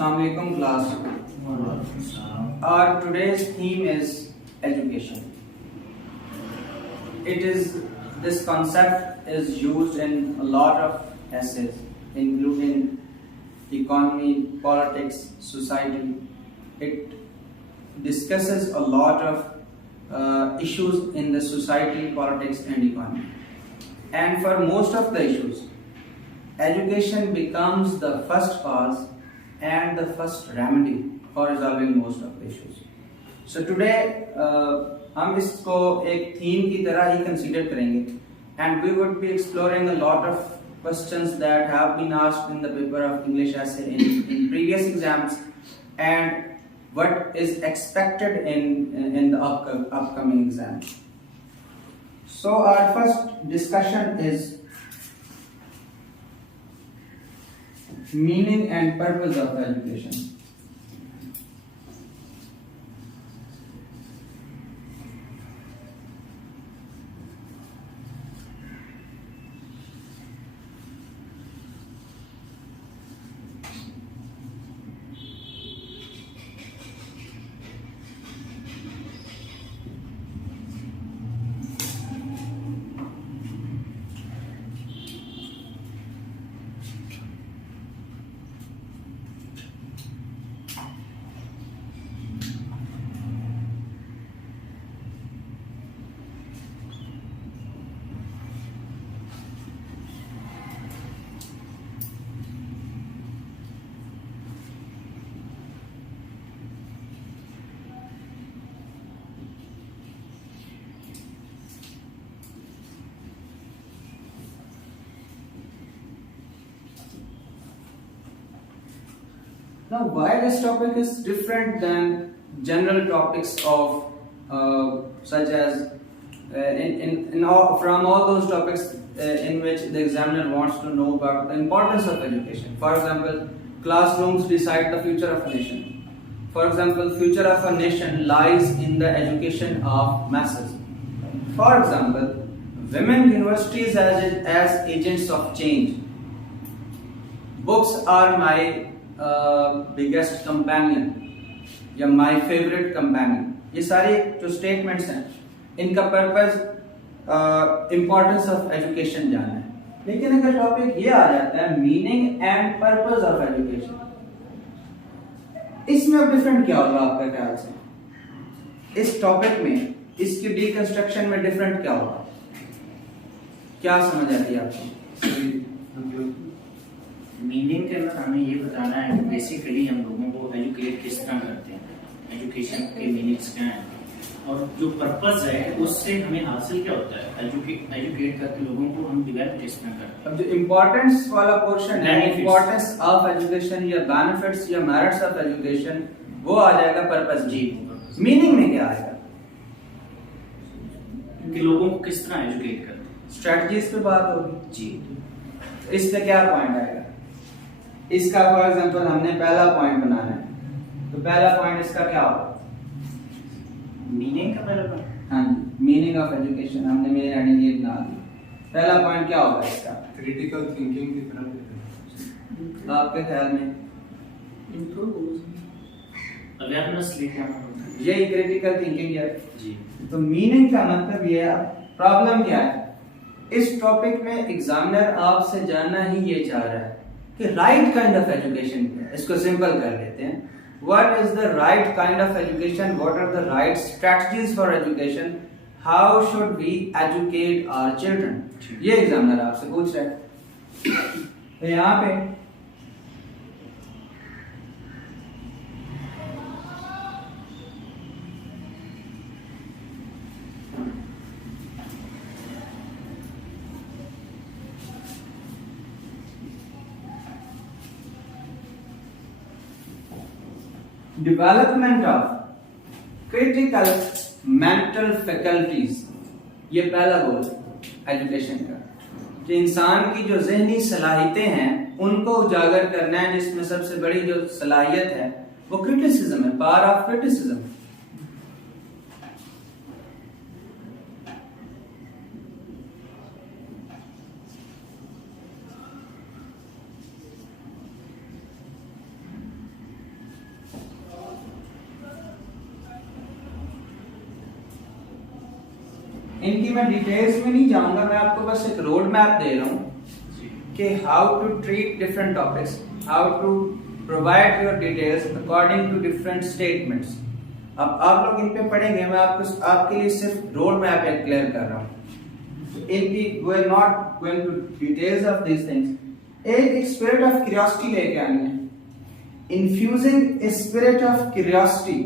Assalamualaikum class. Our today's theme is education. This concept is used in a lot of essays, including economy, politics, society. It discusses a lot of issues in the society, politics, and economy. And for most of the issues, education becomes the first cause and the first remedy for resolving most of the issues. So today हम इसको एक theme की तरह ही consider करेंगे and we would be exploring a lot of questions that have been asked in the paper of English essay in previous exams and what is expected in the upcoming exams. So our first discussion is meaning and purpose of education. Now, why this topic is different than general topics of such as from all those topics in which the examiner wants to know about the importance of education. For example, classrooms decide the future of a nation. For example, future of a nation lies in the education of masses. For example, women universities as agents of change. Books are my biggest companion या my favourite companion, ये सारे जो statements हैं इनका purpose importance of education जानना है. लेकिन अगर टॉपिक ये आ जाता है meaning and purpose of education, इसमें अब डिफरेंट क्या होगा आपका ख्याल से? इस टॉपिक में इसकी डीकंस्ट्रक्शन में डिफरेंट क्या होगा? क्या समझ आती है आपको? मीनिंग के अंदर हमें ये बताना है कि बेसिकली हम लोगों को एजुकेट किस तरह करते हैं, एजुकेशन के मीनिंग्स क्या हैं, और जो पर्पस है उससे हमें हासिल क्या होता है. एजुकेट करके लोगों को हम डिवेलप किस तरह करते हैं. अब जो इम्पोर्टेंस वाला पोर्शन है, इम्पोर्टेंस ऑफ एजुकेशन या बेनिफिट्स या मेरिट्स ऑफ एजुकेशन, वो आ जाएगा पर्पस. जी, मीनिंग में क्या आएगा कि लोगों को किस तरह एजुकेट करते हैं. स्ट्रेटजीज पे बात होगी. जी, इसमें क्या पॉइंट आएगा? इसका फॉर एग्जांपल हमने पहला पॉइंट बनाना है, तो पहला पॉइंट इसका क्या होगा? मीनिंग का पहला पॉइंट. हाँ जी, मीनिंग ऑफ एजुकेशन हमने मेरे हेडिंग ये बना दी. पहला पॉइंट क्या होगा इसका? क्रिटिकल थिंकिंग की तरफ. आपके ख्याल में अवेयरनेस लेके आना होता है. यही क्रिटिकल थिंकिंग है. जी, तो मीनिंग का मतलब ये है. प्रॉब्लम क्या है? इस टॉपिक में एग्जामिनर आपसे जानना ही ये चाह रहा है कि राइट काइंड ऑफ एजुकेशन क्या है. इसको सिंपल कर लेते हैं. What is the right kind of education, what are the right strategies for education, how should we educate our children, ये एग्जामिनर आपसे पूछ रहा है. तो यहाँ पे development of critical mental faculties, ये पहला गोल एजुकेशन का, कि इंसान की जो जहनी सलाहियतें हैं उनको उजागर करना है, जिसमें सबसे बड़ी जो सलाहियत है वो क्रिटिसिज्म है, पावर ऑफ क्रिटिसिज्म. इनकी मैं डिटेल्स में नहीं जाऊंगा, मैं आपको बस एक रोड मैप दे रहा हूँ कि how to treat different topics, how to provide your details according to different statements. अब आप लोग इन पे पढ़ेंगे, मैं आपको आपके लिए सिर्फ रोड मैप क्लियर कर रहा हूँ। इनकी we are not going to details of this things. एक स्पिरिट ऑफ क्यूरियोसिटी लेके आनी है, infusing a spirit of curiosity,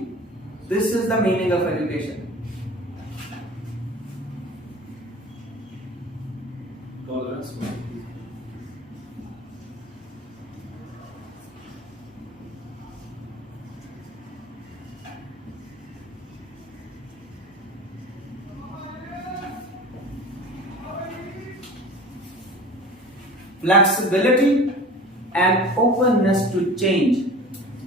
this is the meaning of education. Tolerance flexibility and openness to change.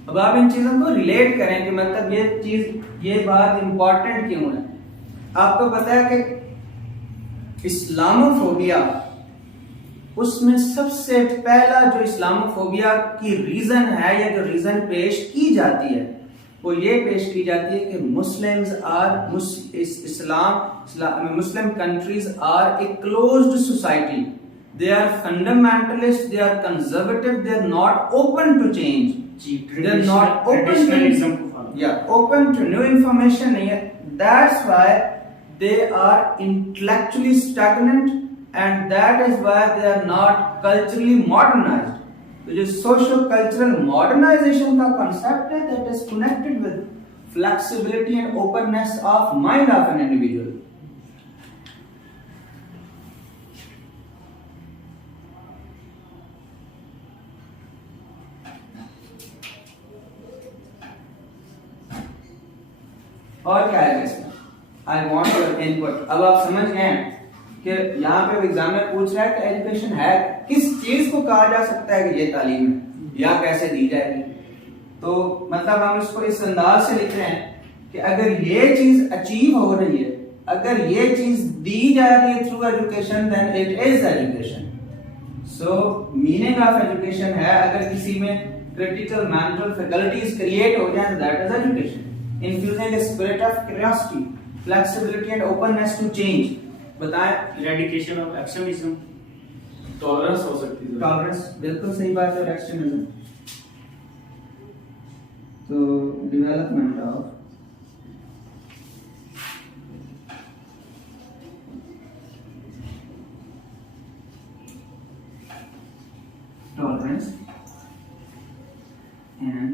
अब आप इन चीजों को रिलेट करें कि मतलब ये चीज, ये बात इंपॉर्टेंट क्यों है। आपको पता है कि इस्लामोफोबिया, उसमें सबसे पहला जो इस्लामोफोबिया की रीजन है या जो रीजन पेश की जाती है वो ये पेश की जाती है कि Muslims are Muslim countries are a closed society, they are fundamentalist, they are conservative, they are not open to change, they are not open to, open to new information. That's why they are intellectually stagnant, and that is why they are not culturally modernized. So जो socio cultural modernization का concept है, that is connected with flexibility and openness of mind of an individual. और क्या है इसमें, I want your input. अब आप समझ गए कि यहाँ पे एग्जाम में पूछ रहा है कि एजुकेशन है, किस चीज को कहा जा सकता है कि ये तालीम है या कैसे दी जाएगी। तो मतलब हम इसको इस अंदाज से लिख रहे हैं कि अगर ये चीज अचीव हो रही है, अगर ये चीज दी जा रही है through education, then it is education. So meaning of education है, अगर किसी में क्रिटिकल मेंटल फैकल्टीज क्रिएट हो जाए, that is education. Infusing a spirit of curiosity, flexibility and openness to change। बताएं। Eradication of extremism, टॉलरेंस हो सकती है। टॉलरेंस बिल्कुल सही बात है। एक्सट्रीमिज्म, तो development of tolerance and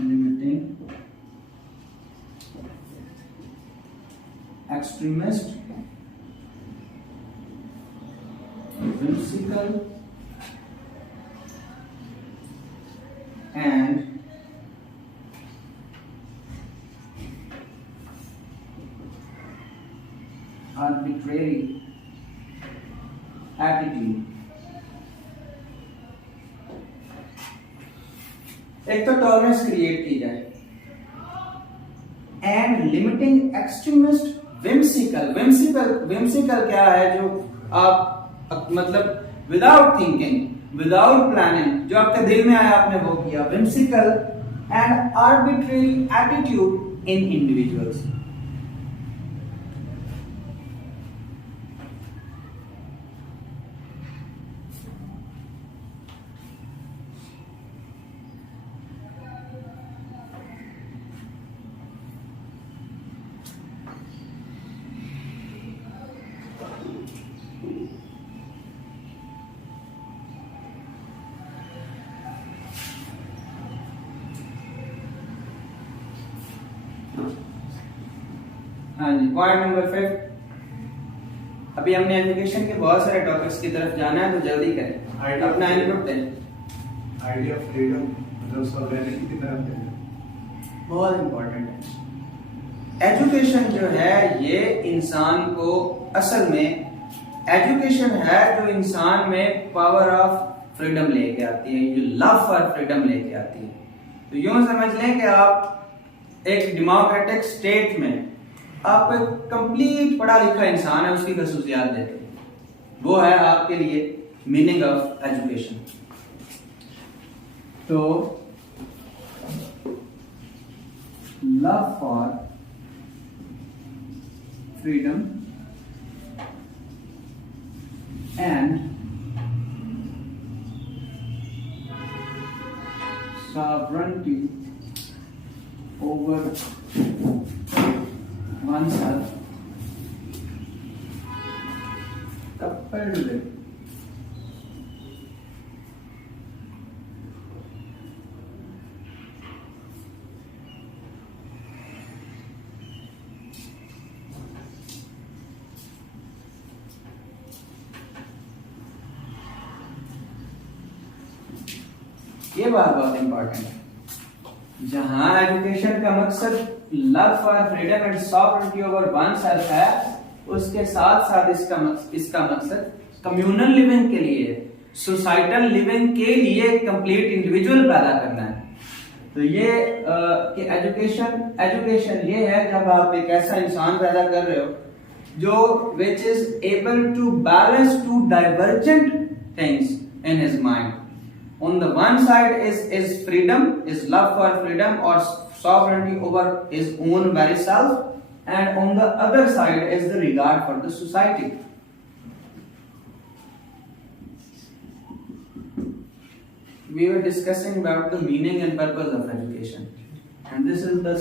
limiting extremist, whimsical and arbitrary attitude। एक तो टॉलरेंस क्रिएट की जाए, एंड लिमिटिंग एक्सट्रीमिस्ट, विम्सिकल क्या है, जो आप मतलब विदाउट थिंकिंग, विदाउट प्लानिंग, जो आपके दिल में आया आपने वो किया, whimsical and arbitrary attitude in individuals. हाँ जी, पॉइंट नंबर 5। अभी हमने एजुकेशन के बहुत सारे टॉपिक्स की तरफ जाना है, तो जल्दी करें, अपना इनपुट दें। आइडिया ऑफ फ्रीडम, मतलब सॉवरेनिटी की तरफ है, बहुत इंपॉर्टेंट है। एजुकेशन जो है ये इंसान को, असल में एजुकेशन है जो इंसान में पावर ऑफ फ्रीडम लेके आती है, जो लव फॉर फ्रीडम लेके आती है। तो यूं समझ लें कि आप एक डेमोक्रेटिक स्टेट में आप एक कंप्लीट पढ़ा लिखा इंसान है, उसकी खसूसियात देते हैं, वो है आपके लिए मीनिंग ऑफ एजुकेशन। तो love for freedom and sovereignty over oneself coupled with ये बात बहुत इंपॉर्टेंट है। जहां एजुकेशन का मकसद love for freedom and sovereignty over one self है, उसके साथ साथ इसका मकसद कम्युनल लिविंग के लिए, सोसाइटल लिविंग के लिए कंप्लीट इंडिविजुअल पैदा करना है। तो ये कि एजुकेशन ये है जब आप एक ऐसा इंसान पैदा कर रहे हो जो which is able to balance two divergent things in his mind. On the one side is freedom, is love for freedom or sovereignty over his own very self, and on the other side is the regard for the society. We were discussing about the meaning and purpose of education, and this is the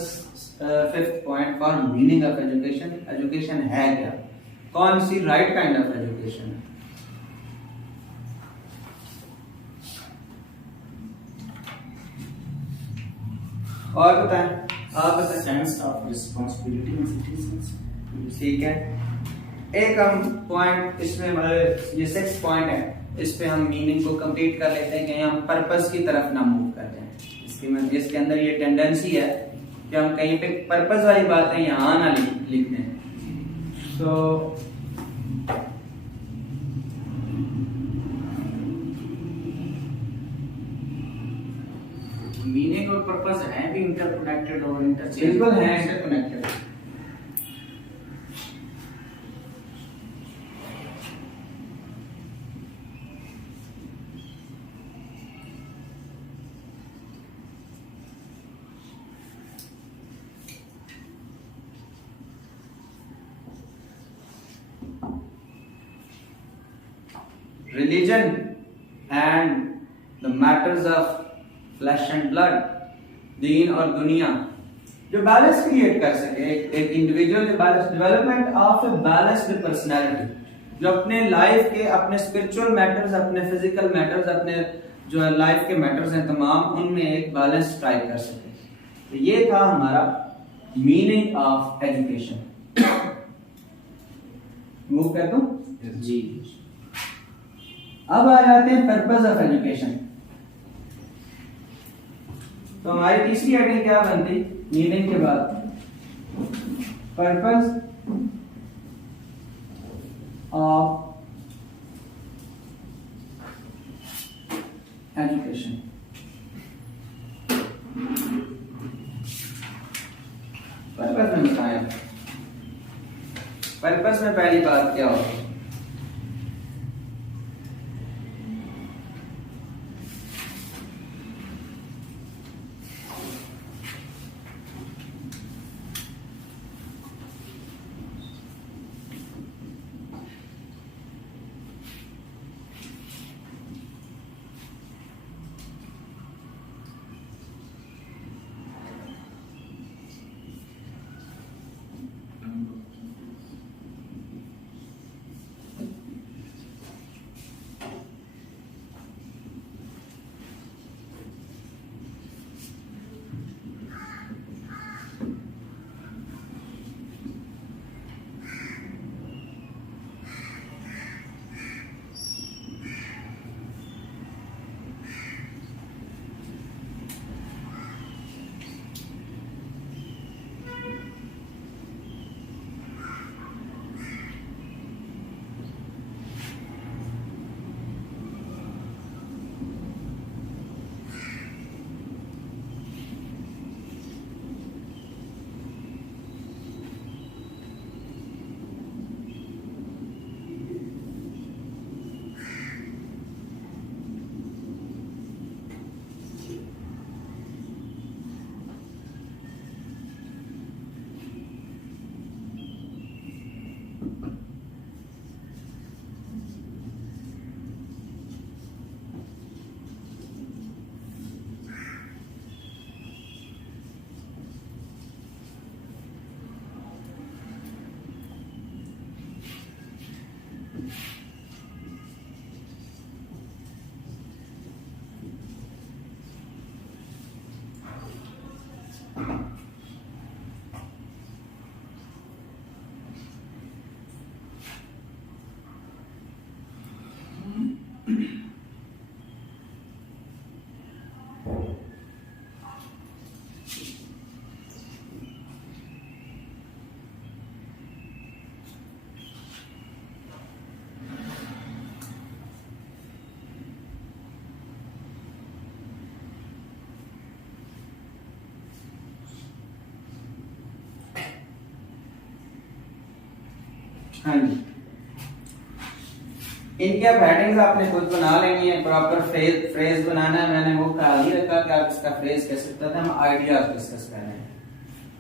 fifth point for meaning of education. Education है क्या? कौन सी right kind of education है? और बताएं, आप बताएं। Sense of responsibility in citizens. ठीक है, एक हम पॉइंट इसमें मतलब ये 6 पॉइंट है, इस पे हम मीनिंग को कंप्लीट कर लेते हैं कि हम पर्पस की तरफ ना मूव कर जाएं। इसके अंदर ये टेंडेंसी है कि हम कहीं पे पर्पस वाली बातें यहाँ ना लिख दें। तो मीनिंग और पर्पस है भी इंटरकनेक्टेड और इंटरचेंज बिल्कुल है interconnected. Religion and the matters of flash and blood, दीन और दुनिया, जो बैलेंस क्रिएट कर सके एक individual, development of a balanced personality, जो अपने लाइफ के अपने स्पिरिचुअल मैटर्स, अपने फिजिकल मैटर्स, अपने जो लाइफ के मैटर्स हैं तमाम, उनमें एक बैलेंस स्ट्राइक कर सके। तो ये था हमारा मीनिंग ऑफ एजुकेशन। मूव कर दूं? जी। अब आ जाते हैं पर्पस ऑफ एजुकेशन। तो हमारी तीसरी हेडिंग क्या बनती मीनिंग के बाद? Purpose of education. पर्पस में बताएं, पर्पस में पहली बात क्या होगी? हाँ जी, इनकी अब हेडिंग्स आपने खुद बना लेनी है, प्रॉपर फ्रेज बनाना है। मैंने वो ख्याल नहीं रखा कि आप इसका फ्रेज कैसे करते थे, हम आइडियाज डिस्कस कर रहे हैं।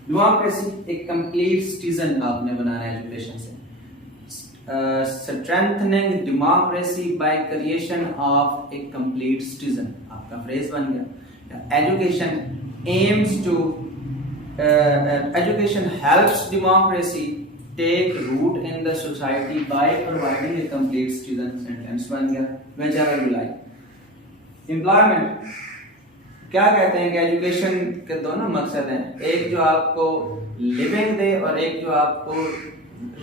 डेमोक्रेसी, एक कंप्लीट सिटीजन आपने बनाना है एजुकेशन से। Strengthening democracy by creation of a complete citizen, आपका फ्रेज बन गया। Education aims to education helps democracy take root in the society by providing a complete citizen, sentence बन गया। Whichever you like. एम्प्लॉयमेंट, क्या कहते हैं कि एजुकेशन के दोनों मकसद हैं, एक जो आपको लिविंग दे और एक जो आपको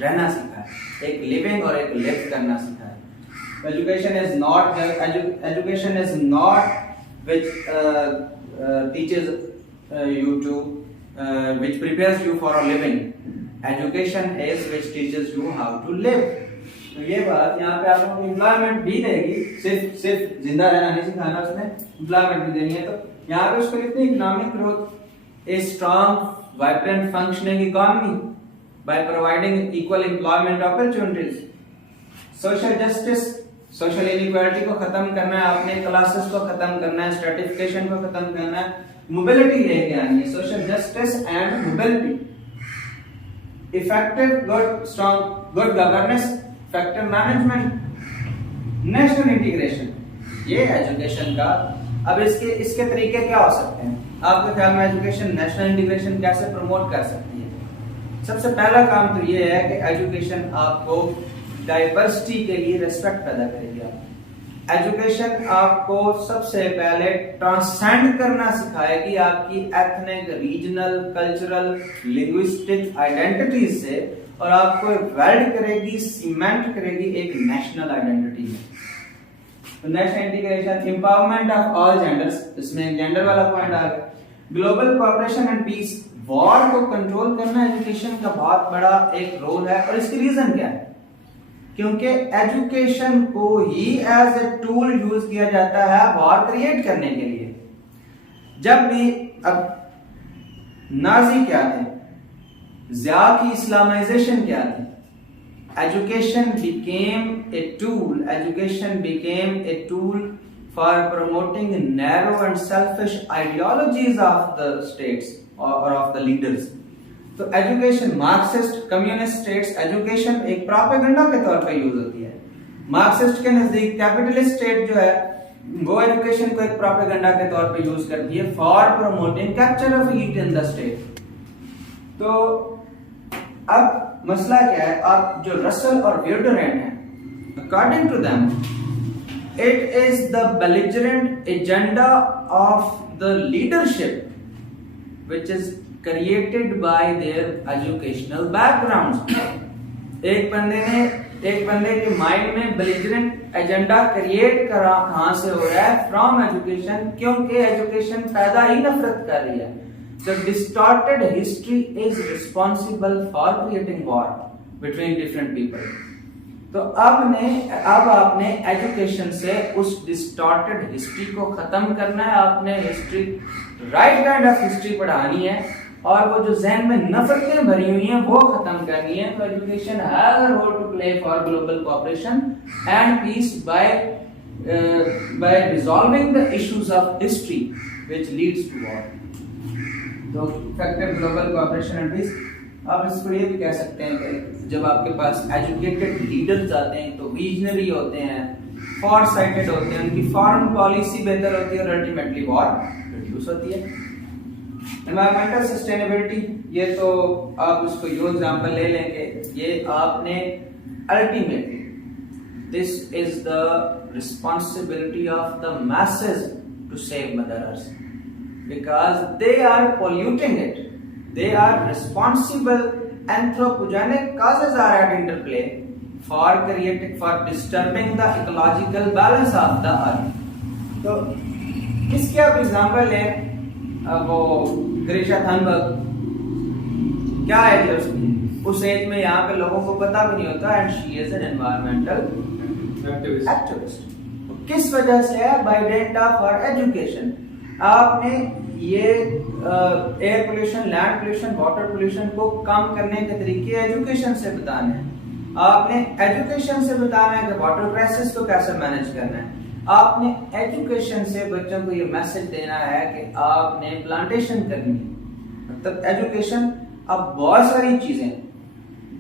रहना सिखाए, एक लिविंग और एक लिव करना सिखाए। Education is not which teaches you to which prepares you for a living. Education is which teaches you how to live. तो ये बात यहाँ पे आपको एम्प्लॉयमेंट भी देगी, सिर्फ जिंदा रहना नहीं सिखाना, उसने एम्प्लॉयमेंट भी देनी है। तो यहाँ पे उसको लिखते हैं economic growth, a strong vibrant functioning economy by providing equal employment opportunities. Social justice, social inequality को खत्म करना है आपने, क्लासेस को खत्म करना है, स्ट्रेटिफिकेशन को खत्म करना है, मोबिलिटी लेके आनी है, social justice and mobility. Effective good strong good governance, effective management, national integration, ये एजुकेशन का। अब इसके तरीके क्या हो सकते हैं आपके ख्याल में? एजुकेशन नेशनल इंटीग्रेशन कैसे प्रमोट कर सकती है? सबसे पहला काम तो ये है कि एजुकेशन आपको डाइवर्सिटी के लिए रिस्पेक्ट पैदा करेगी। एजुकेशन आपको सबसे पहले ट्रांसेंड करना सिखाएगी आपकी ethnic, regional, cultural, linguistic identities से, और आपको वेल्ड करेगी, सीमेंट करेगी एक नेशनल आइडेंटिटी में। तो national integration, empowerment of all genders, इसमें जेंडर वाला पॉइंट आ गया। Global cooperation and peace, war को कंट्रोल करना एजुकेशन का बहुत बड़ा एक रोल है। और इसकी रीजन क्या है? क्योंकि एजुकेशन को ही एज ए टूल यूज किया जाता है वॉर क्रिएट करने के लिए। जब भी, अब नाजी क्या थे, ज़िया की इस्लामाइजेशन क्या थी? Education became a tool for promoting narrow and selfish ideologies of the states और ऑफ द लीडर्स। तो education, Marxist communist states, education एक प्रोपेगेंडा के तौर पर यूज होती है। मार्क्सिस्ट के नजदीक कैपिटलिस्ट स्टेट जो है वो एजुकेशन को एक प्रोपेगेंडा के तौर पर यूज करती है for promoting capture of elite in the state. तो अब मसला क्या है? आप जो रसल और ब्यूडरेंट हैं, according to them it is the belligerent agenda of the leadership which is created by their educational backgrounds। एक बंदे के माइंड में बेलिजरेंट एजेंडा क्रिएट करा कहां से हो रहा है? फ्रॉम एजुकेशन, क्योंकि एजुकेशन पैदा ही नफरत कर रही है। So distorted history is responsible for creating war between different people। तो अब आपने एजुकेशन से उस डिस्टॉर्टेड हिस्ट्री को खत्म करना है। आपने history, right kind of history पढ़ानी है, और वो जो जहन में नफरतें भरी हुई हैं वो खत्म करनी है। तो education has a role to play for global cooperation and peace by resolving the issues of history which leads to war. तो effective global cooperation and peace, आप इसको ये भी कह सकते हैं कि जब आपके पास एजुकेटेड लीडर्स आते हैं तो विजनरी होते हैं, फॉर साइटेड होते हैं, उनकी फॉरेन पॉलिसी बेहतर होती है और अल्टीमेटली वॉर रिड्यूस होती है। एनवायरमेंटल सस्टेनेबिलिटी, ये तो आप उसको यो एग्जांपल ले लेंगे, ये आपने ultimately this is the responsibility of the masses to save Mother Earth because they are polluting it. They are responsible. Anthropogenic causes are at interplay for disturbing the ecological balance of the earth. तो इसके आप example लें, वो Greta Thunberg, क्या as है उसकी? उस as में यहाँ पे लोगों को पता भी नहीं होता, and she is an environmental activist. किस वजह से है? By dint of her education. आपने ये air pollution, land pollution, water pollution को कम करने के तरीके एजुकेशन से बताने हैं। आपने एजुकेशन से बताना है कि वाटर क्राइसिस को कैसे मैनेज करना है। आपने एजुकेशन से बच्चों को ये मैसेज देना है कि आपने प्लांटेशन करनी है। मतलब एजुकेशन अब बहुत सारी चीजें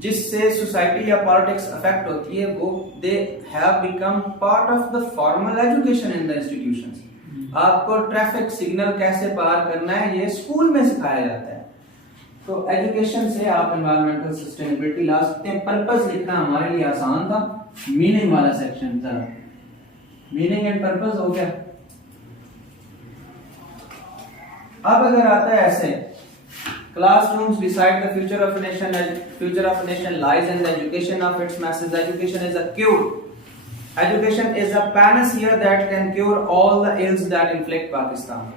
जिससे सोसाइटी या पॉलिटिक्स अफेक्ट होती है वो they have become part of the formal education in the institutions. आपको ट्रैफिक सिग्नल कैसे पार करना है ये स्कूल में सिखाया जाता है। तो एजुकेशन से आप एनवायरमेंटल सस्टेनेबिलिटी ला सकते हैं। पर्पस लिखना हमारे लिए आसान था, मीनिंग वाला सेक्शन था। मीनिंग एंड पर्पस हो गया। अब अगर आता है ऐसे, classrooms decide the future of a nation. Future of a nation lies in the education of its masses. Education is a cure. Education is a panacea that can cure all the ills that inflict Pakistan.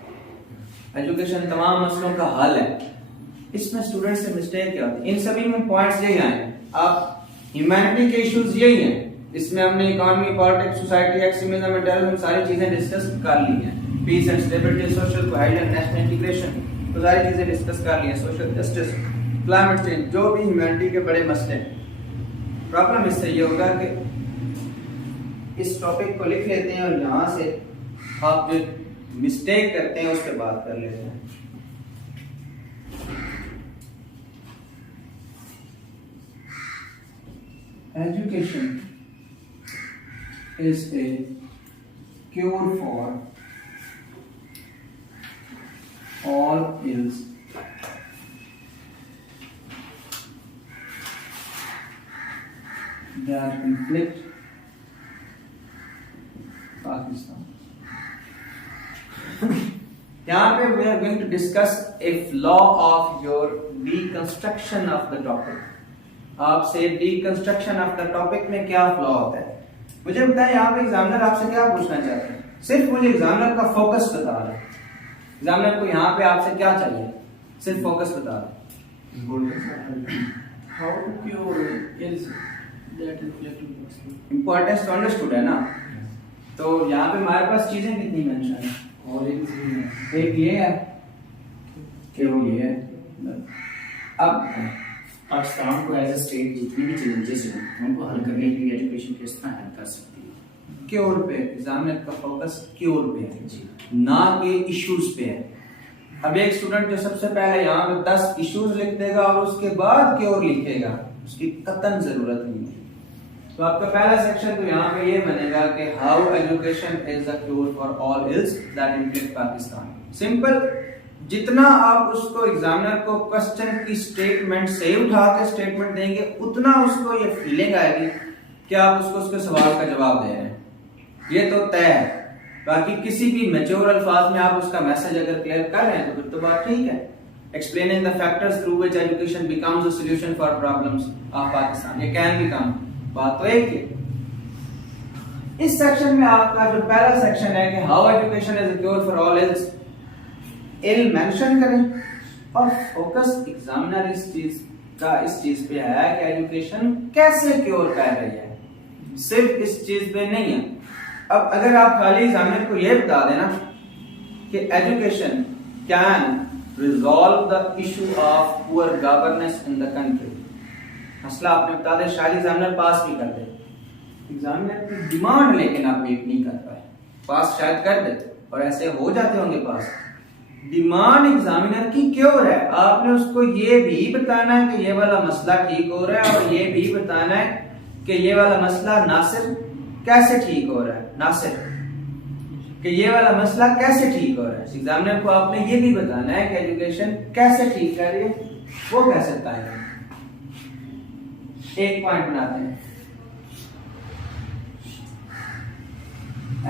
Education तमाम मसलों का हल है। इसमें student से mistake क्या होती है? इन सभी में पॉइंट्स यही आए हैं। आप ह्यूमैनिटी के इश्यूज यही हैं। इसमें हमने economy, politics, society, extremism and terrorism सारी चीजें डिस्कस कर ली हैं। Peace and stability, social cohesion, national integration, तो सारी चीजें डिस्कस कर ली हैं। सोशल जस्टिस, क्लाइमेट चेंज, जो भी ह्यूमैनिटी के बड़े मसले हैं। प्रॉब्लम इससे ये होगा कि इस टॉपिक को लिख लेते हैं और यहाँ से आप जो मिस्टेक करते हैं उस पर बात कर लेते हैं। Education is a cure for all ills that inflict Pakistan. यहाँ पे we are going to discuss a flaw of your deconstruction of the topic. आपसे deconstruction of the topic में क्या फ्लॉ होता है मुझे बताएं। यहाँ पे एग्जामिनर आपसे क्या पूछना चाहते हैं? सिर्फ मुझे एग्जामिनर का फोकस बता रहा है। एग्जामिनर को यहाँ पे आपसे क्या चाहिए? सिर्फ फोकस बता रहा है। How to cure ills that inflict Pakistan. Importance तो understood है ना? तो यहाँ पे हमारे पास चीजें कितनी मेंशन है? और एक ये है कि वो ये है। अब पाकिस्तान को एज ए स्टेट जितनी भी चैलेंजेस हैं उनको हल करने के लिए एजुकेशन किस तरह हेल्प कर सकती है? क्योर पे, एग्जामिनर का फोकस क्योर पे है जी, ना कि इश्यूज पे है। अब एक स्टूडेंट जो सबसे पहले यहाँ पे 10 इश्यूज लिख देगा और उसके बाद क्योर लिखेगा, उसकी कतन जरूरत नहीं है। तो आपका पहला सेक्शन तो यहाँ पे ये बनेगा कि how education is a cure for all ills that inflict Pakistan. Simple, जितना आप उसको एग्जामिनर को क्वेश्चन की स्टेटमेंट से उठा के स्टेटमेंट देंगे उतना उसको ये फीलिंग आएगी कि आप उसको उसके सवाल का जवाब दे रहे हैं। ये तो तय है। बाकी किसी भी मैच्योर अल्फाज में आप उसका मैसेज अगर क्लियर कर रहे हैं तो फिर तो बात ठीक है। Explaining the factors through which education becomes a solution for problems of Pakistan, ये कैन बिकम, बात तो एक ही। इस सेक्शन में आपका जो पहला सेक्शन है कि how education is a cure for all ills, I'll mention करें और फोकस एग्जामिनर इस चीज पे है कि एजुकेशन कैसे क्योर कर रही है, सिर्फ इस चीज पे नहीं है। अब अगर आप खाली एग्जामिनर को यह बता देना कि education can resolve the issue of poor governance in the country, मसला आपने बता दे, शायद एग्जामिनर पास भी कर दे। एग्जामिनर की डिमांड लेकिन आप मीट नहीं कर पाए, पास शायद कर देते और ऐसे हो जाते होंगे पास। डिमांड एग्जामिनर की क्योर है, आपने उसको ये भी बताना है कि ये वाला मसला ठीक हो रहा है और ये भी बताना है कि ये वाला मसला नासिर कैसे ठीक हो रहा है, नासिर कि ये वाला मसला कैसे ठीक हो रहा है। एग्जामिनर को आपने ये भी बताना है कि एजुकेशन कैसे ठीक कर रही है, वो कैसे बताएंगे। एक पॉइंट बनाते हैं,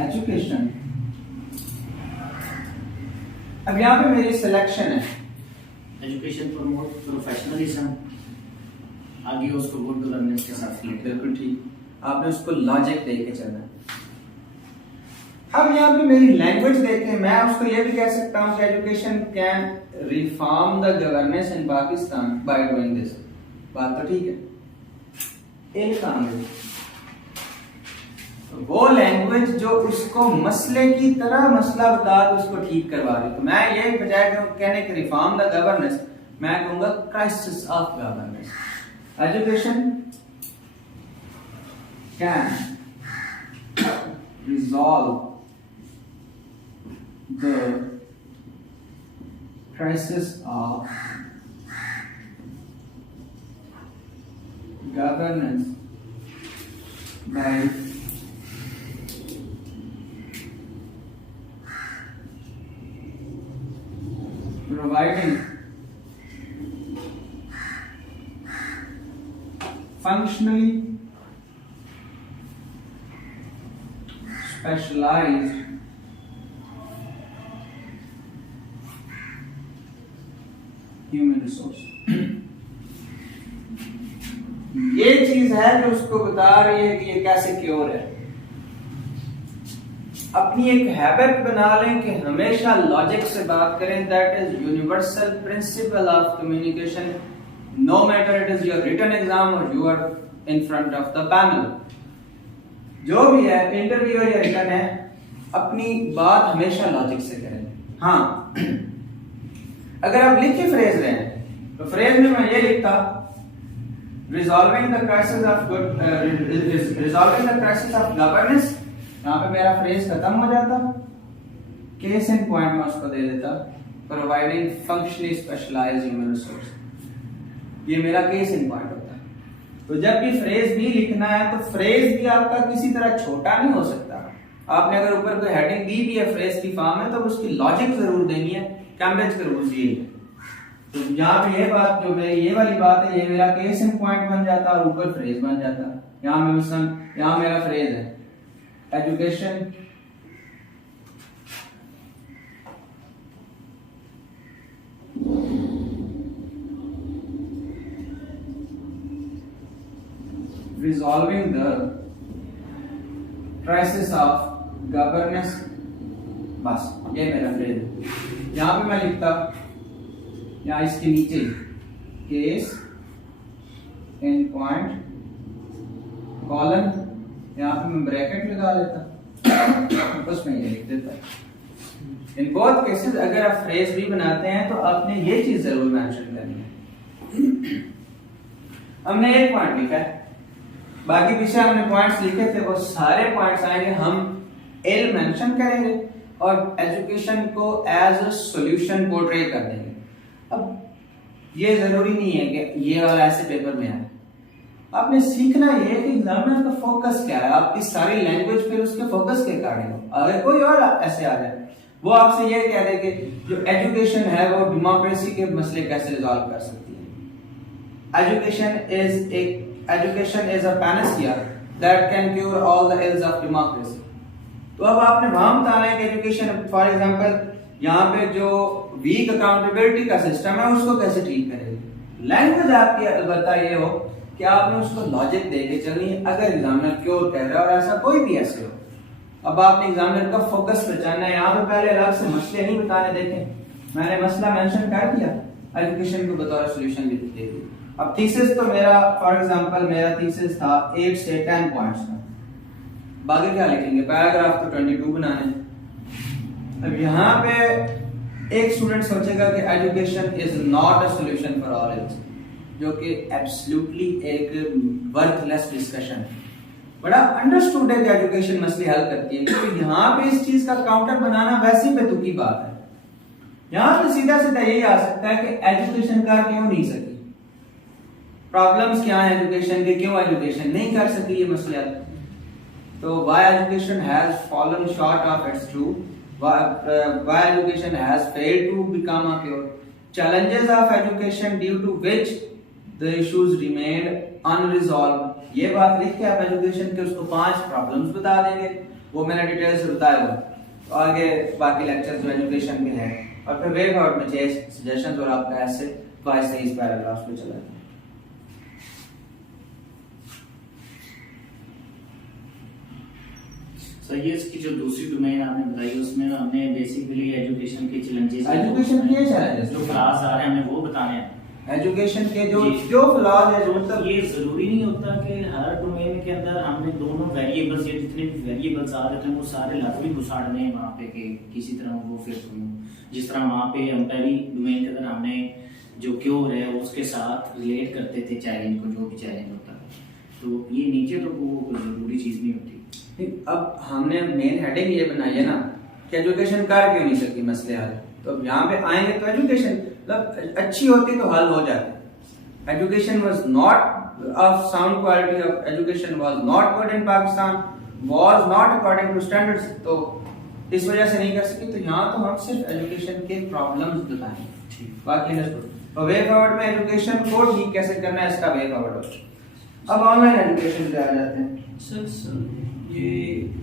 एजुकेशन। अब यहाँ पे मेरी सिलेक्शन है, एजुकेशन प्रमोट प्रोफेशनलिज्म, आगे उसको गुड गवर्नेंस के साथ बिल्कुल ठीक, आपने उसको लॉजिक दे के चलना। अब यहाँ पे मेरी लैंग्वेज देखें, मैं उसको ये भी कह सकता हूँ कि education can reform the governance in Pakistan by doing this, बात तो ठीक है। एक वो लैंग्वेज जो उसको मसले की तरह मसला बता के उसको ठीक करवा रही, तो मैं ये बजाय कहने कि रिफॉर्म द गवर्नेंस, मैं कहूंगा crisis of governance. Education can resolve the crisis of governance by providing functionally specialized human resource। ये चीज है जो उसको बता रही है कि ये कैसे क्योर है। अपनी एक हैबिट बना लें कि हमेशा लॉजिक से बात करें। That is universal principle of communication, no matter it is your written exam और you are in front of the panel. जो भी है इंटरव्यू या रिटन है, अपनी बात हमेशा लॉजिक से करें। हाँ, अगर आप लिख के फ्रेज रहे हैं तो फ्रेज में मैं ये लिखता resolving the crisis of governance, यहाँ पे मेरा फ्रेज खत्म हो जाता। केस इन पॉइंट में उसको दे देता providing functionally specialized human resource, ये मेरा केस इन पॉइंट होता है। तो जब भी फ्रेज भी लिखना है तो फ्रेज भी आपका किसी तरह छोटा नहीं हो सकता। आपने अगर ऊपर कोई हेडिंग दी भी है फ्रेज की फॉर्म में तो उसकी लॉजिक जरूर देनी है, कैम्ब्रिज के रूल्स ये है। तो यहाँ पे ये बात जो मेरी ये वाली बात है, ये मेरा केस इन पॉइंट बन जाता और ऊपर फ्रेज बन जाता। यहाँ मेरा फ्रेज है education resolving the crisis of governance, बस ये मेरा फ्रेज है। यहाँ पे मैं लिखता यहाँ इसके नीचे केस इन पॉइंट कॉलन, यहाँ पे मैं ब्रैकेट लगा लेता, उसमें ये लिख देता। इन बोथ केसेस अगर आप फ्रेज भी बनाते हैं तो आपने ये चीज जरूर मेंशन करनी है। हमने एक पॉइंट लिखा है, बाकी पीछे हमने पॉइंट्स लिखे थे, वो सारे पॉइंट्स आएंगे, हम एल मेंशन करेंगे और एजुकेशन को एज अ सॉल्यूशन पोर्ट्रे कर देंगे। अब ये जरूरी नहीं है कि ये वाला ऐसे पेपर में आए, आपने सीखना ये है कि एग्जामिनर का फोकस क्या है, आपकी सारी लैंग्वेज फिर उसके फोकस के अकॉर्डिंग हो। अगर कोई और ऐसे आ जाए वो आपसे ये कह दे कि जो एजुकेशन है वो डेमोक्रेसी के मसले कैसे रिजॉल्व कर सकती है। Education is a panacea that can cure all the ills of democracy. तो अब आपने वहां बताना है कि एजुकेशन, फॉर एग्जांपल यहाँ पे जो वीक अकाउंटेबिलिटी का सिस्टम है उसको कैसे ठीक करेगी। लैंग्वेज आपकी अलबत्ता ये हो कि आपने उसको लॉजिक दे के चलनी है। अगर एग्जामिनर क्योर कह रहा है और ऐसा कोई भी ऐसे हो, अब आपने एग्जामिनर का फोकस पहचानना है। यहाँ पे पहले अलग से मसले नहीं बताने, देखें मैंने मसला मेंशन कर दिया, एजुकेशन को बतौर सॉल्यूशन भी दे दी। अब थीसिस तो मेरा, फॉर एग्जांपल मेरा थीसिस था 8 से 10 पॉइंट्स का, बाकी क्या लिखेंगे, पैराग्राफ तो 22 बनाने। अब यहाँ पे एक स्टूडेंट सोचेगा कि education is not a solution for all ills, जो कि एब्सोल्युटली एक वर्थलेस डिस्कशन है। बड़ा अंडरस्टूड है कि एजुकेशन मसले हल करती है, क्योंकि यहाँ पे इस चीज का काउंटर बनाना वैसे ही बेतुकी बात है। यहाँ पे सीधा सीधा यही आ सकता है कि एजुकेशन कर क्यों नहीं सकी, प्रॉब्लम्स क्या है एजुकेशन के, क्यों एजुकेशन नहीं कर सकी ये मसला। तो why education has fallen short of its truth, why education has failed to become a cure, challenges of education due to which the issues remained unresolved। ये बात लिख के आप एजुकेशन के उसको 5 प्रॉब्लम्स बता देंगे, वो मैंने डिटेल से बताया हुआ। तो आगे बाकी लेक्चर जो एजुकेशन के हैं और फिर वे आउट में 6 सजेशंस और आपका ऐसे 22 से इस पैराग्राफ पे चला जाए। सर ये इसकी जो दूसरी डोमेन आपने बताई उसमें हमने बेसिकली एजुकेशन के चैलेंजेस, एजुकेशन के चैलेंजेस जो फ्लॉज आ रहे हैं हमें वो बताने हैं। एजुकेशन के जो फ्लॉज है, जो मतलब ये जरूरी नहीं होता कि हर डोमेन के अंदर हमने दोनों वेरिएबल्स या जितने भी वेरिएबल्स आ रहे थे वो सारे लाजमी घुसाड़ने हैं वहाँ पे कि किसी तरह वो फिर जिस तरह वहाँ पे हम पहली डोमेन के अंदर हमने जो क्योर है उसके साथ रिलेट करते थे चैलेंज को, जो भी चैलेंज होता है। तो ये नीचे तो वो कोई जरूरी चीज नहीं होती। अब हमने मेन हेडिंग ये बनाई है ना कि एजुकेशन कर क्यों नहीं सकी मसले हल। तो अब यहाँ पे आएंगे तो एजुकेशन मतलब अच्छी होती तो हल हो जाती। Education was not of sound quality, of education was not good in Pakistan, was not according to standards, तो इस वजह से नहीं कर सकी। तो यहाँ तो हम सिर्फ एजुकेशन के प्रॉब्लम्स बताएंगे, बाकी अंडरस्टूड। और वे फॉरवर्ड में एजुकेशन को ठीक कैसे करना है इसका वे फॉरवर्ड हो। अब ऑनलाइन एजुकेशन पे आ जाते हैं। सर ये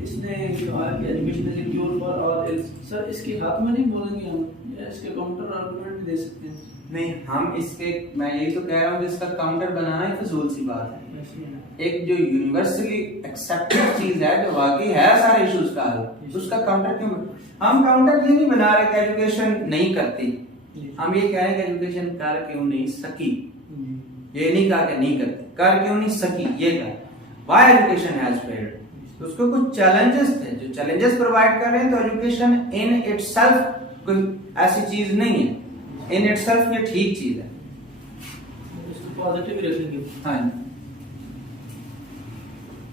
इसने जो आपकी education is cure for all else, sir इसके हाथ में नहीं बोलेंगे हम, या इसके काउंटर आर्गुमेंट भी दे सकते हैं? नहीं, हम इसके, मैं यही तो कह रहा हूँ कि इसका काउंटर बनाना ही फजूल सी बात है। एक जो यूनिवर्सली एक्सेप्टेड चीज है, जो वाकई है सारे इश्यूज का हल, उसका काउंटर क्यों? हम काउंटर ये नहीं बना रहे कि एजुकेशन नहीं करती, हम ये कह रहे हैं कि एजुकेशन कर क्यों नहीं सकी। ये नहीं कहा कि नहीं करती, कर क्यों नहीं सकी ये कहा। व्हाई एजुकेशन हैज फेल्ड, तो उसको कुछ चैलेंजेस थे, जो चैलेंजेस प्रोवाइड कर रहे हैं। तो एजुकेशन इन इटसेल्फ कोई ऐसी चीज नहीं है, इन इटसेल्फ ये ठीक चीज है, इसको पॉजिटिव रखेंगे। हाँ।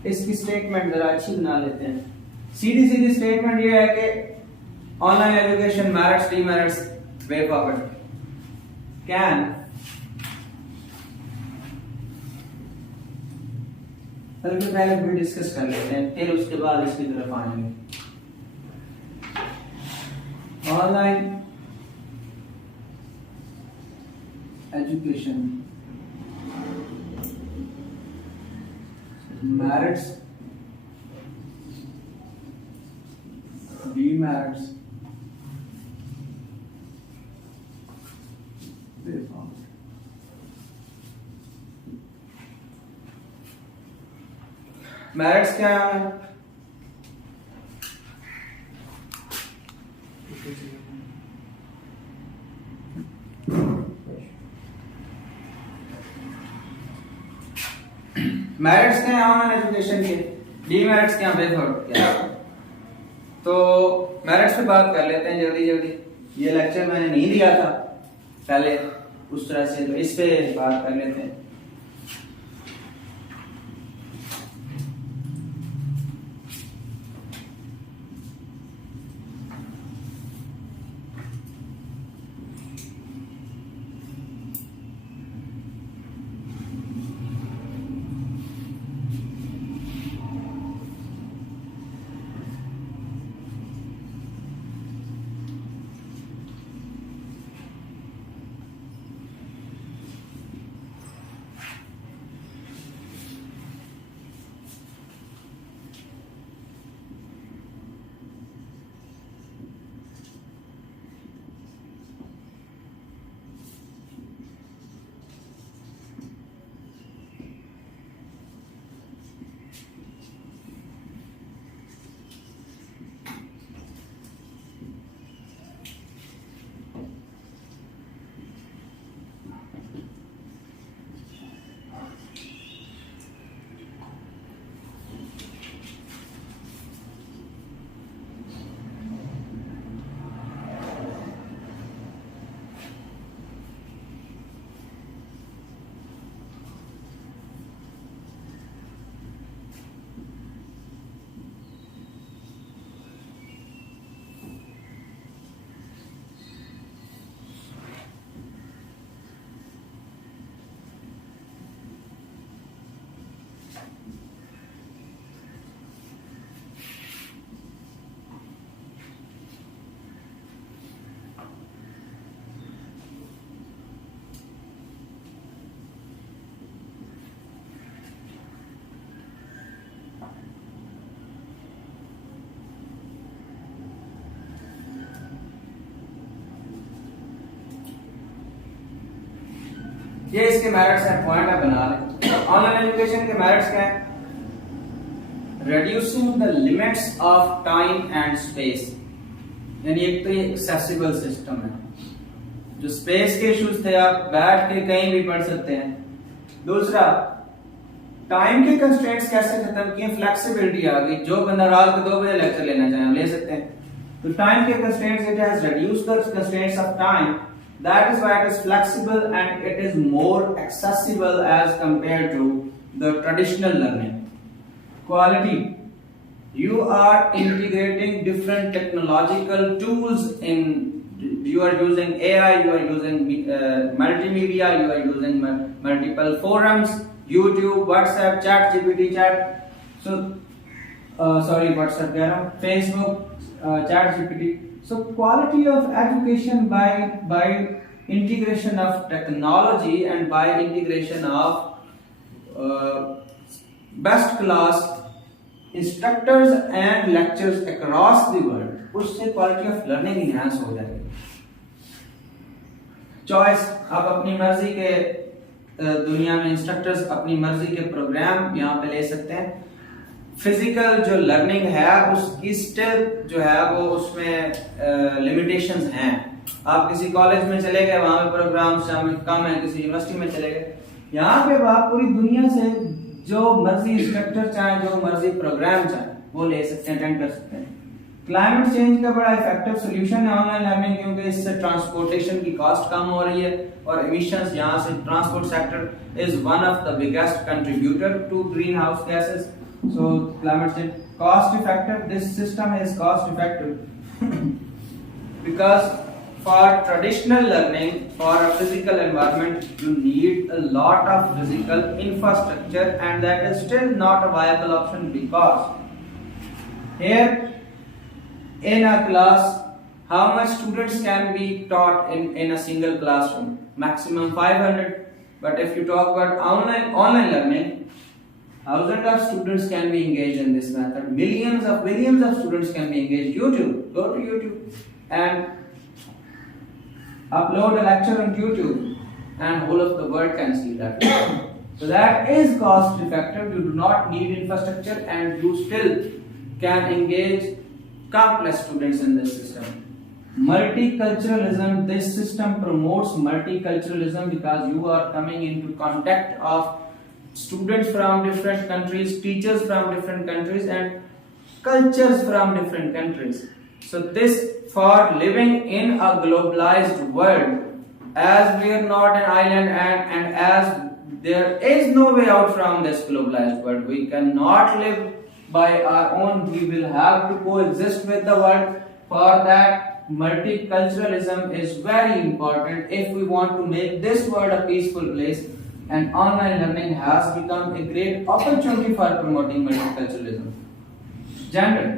इसकी स्टेटमेंट जरा अच्छी बना लेते हैं। सीधी सीधी स्टेटमेंट ये है कि online education merits, demerits, way forward can पहले भी डिस्कस कर लेते हैं, फिर उसके बाद इसकी तरफ आएंगे। Online education merits, demerits, way forward. Merits क्या है? मेरिट्स क्या है ऑनलाइन एजुकेशन के, डीमेरिट्स क्या, वे फॉरवर्ड क्या है। तो मेरिट्स पे बात कर लेते हैं जल्दी जल्दी। ये लेक्चर मैंने नहीं दिया था पहले उस तरह से, तो इस पे बात कर लेते हैं। ये इसके मेरिट्स हैं, पॉइंट आप बना लें। ऑनलाइन एजुकेशन के मेरिट्स क्या है? reducing the limits of time and space, यानी एक तो ये एक्सेसिबल सिस्टम है, जो स्पेस के इश्यूज थे आप बैठ के कहीं भी पढ़ सकते हैं। दूसरा, टाइम के कंस्ट्रेंट्स कैसे खत्म किए, फ्लेक्सिबिलिटी आ गई, जो बंदा रात को 2 बजे लेक्चर लेना चाहे ले सकते हैं। तो टाइम के constraints, it has reduced the constraints of time, that is why it is flexible and it is more accessible as compared to the traditional learning. Quality. You are integrating different technological tools in. You are using AI, you are using multimedia, you are using multiple forums, YouTube, WhatsApp, ChatGPT, WhatsApp कह रहा हूँ, Facebook, ChatGPT. So quality of education by integration of technology and by integration of best class instructors and lectures across the world, उससे quality of learning enhance हो जाएगी. Choice, आप अपनी मर्जी के दुनिया में इंस्ट्रक्टर्स अपनी मर्जी के प्रोग्राम यहाँ पे ले सकते हैं. फिजिकल जो लर्निंग है उसकी स्टिल जो है वो उसमें लिमिटेशंस हैं. आप किसी कॉलेज में चले गए, वहां पे प्रोग्राम कम है, किसी यूनिवर्सिटी में चले गए, यहाँ पे आप पूरी दुनिया से जो मर्जी इंस्ट्रक्टर चाहे, जो मर्जी प्रोग्राम चाहे, वो ले सकते हैं, अटेंड कर सकते हैं. क्लाइमेट चेंज का बड़ा इफेक्टिव सोल्यूशन है ऑनलाइन लर्निंग, क्योंकि इससे ट्रांसपोर्टेशन की कॉस्ट कम हो रही है और एमिशंस, यहाँ से transport sector is one of the biggest contributor to green house gases. So climate change cost effective, this system is cost effective because for traditional learning, for a physical environment, you need a lot of physical infrastructure, and that is still not a viable option because here in a class, how much students can be taught in a single classroom? Maximum 500. But if you talk about online learning, thousands of students can be engaged in this method. Millions of students can be engaged. Go to YouTube and upload a lecture on YouTube, and whole of the world can see that. So that is cost effective. You do not need infrastructure, and you still can engage countless students in this system. Multiculturalism. This system promotes multiculturalism because you are coming into contact of students from different countries, teachers from different countries, and cultures from different countries. So this, for living in a globalized world, as we are not an island, and as there is no way out from this globalized world, we cannot live by our own. We will have to coexist with the world. For that, multiculturalism is very important if we want to make this world a peaceful place. And online learning has become a great opportunity for promoting multiculturalism. Gender.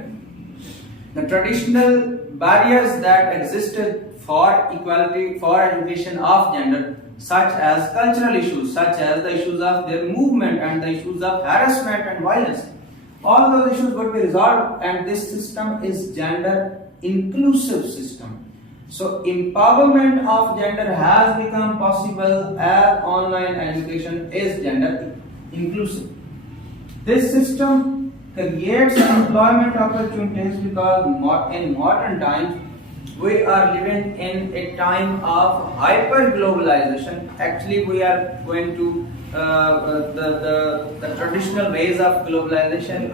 The traditional barriers that existed for equality, for education of gender, such as cultural issues, such as the issues of their movement and the issues of harassment and violence, all those issues would be resolved, and this system is gender inclusive system. So empowerment of gender has become possible as online education is gender inclusive. This system creates employment opportunities because in modern times we are living in a time of hyper globalization. Actually, we are going to the traditional ways of globalization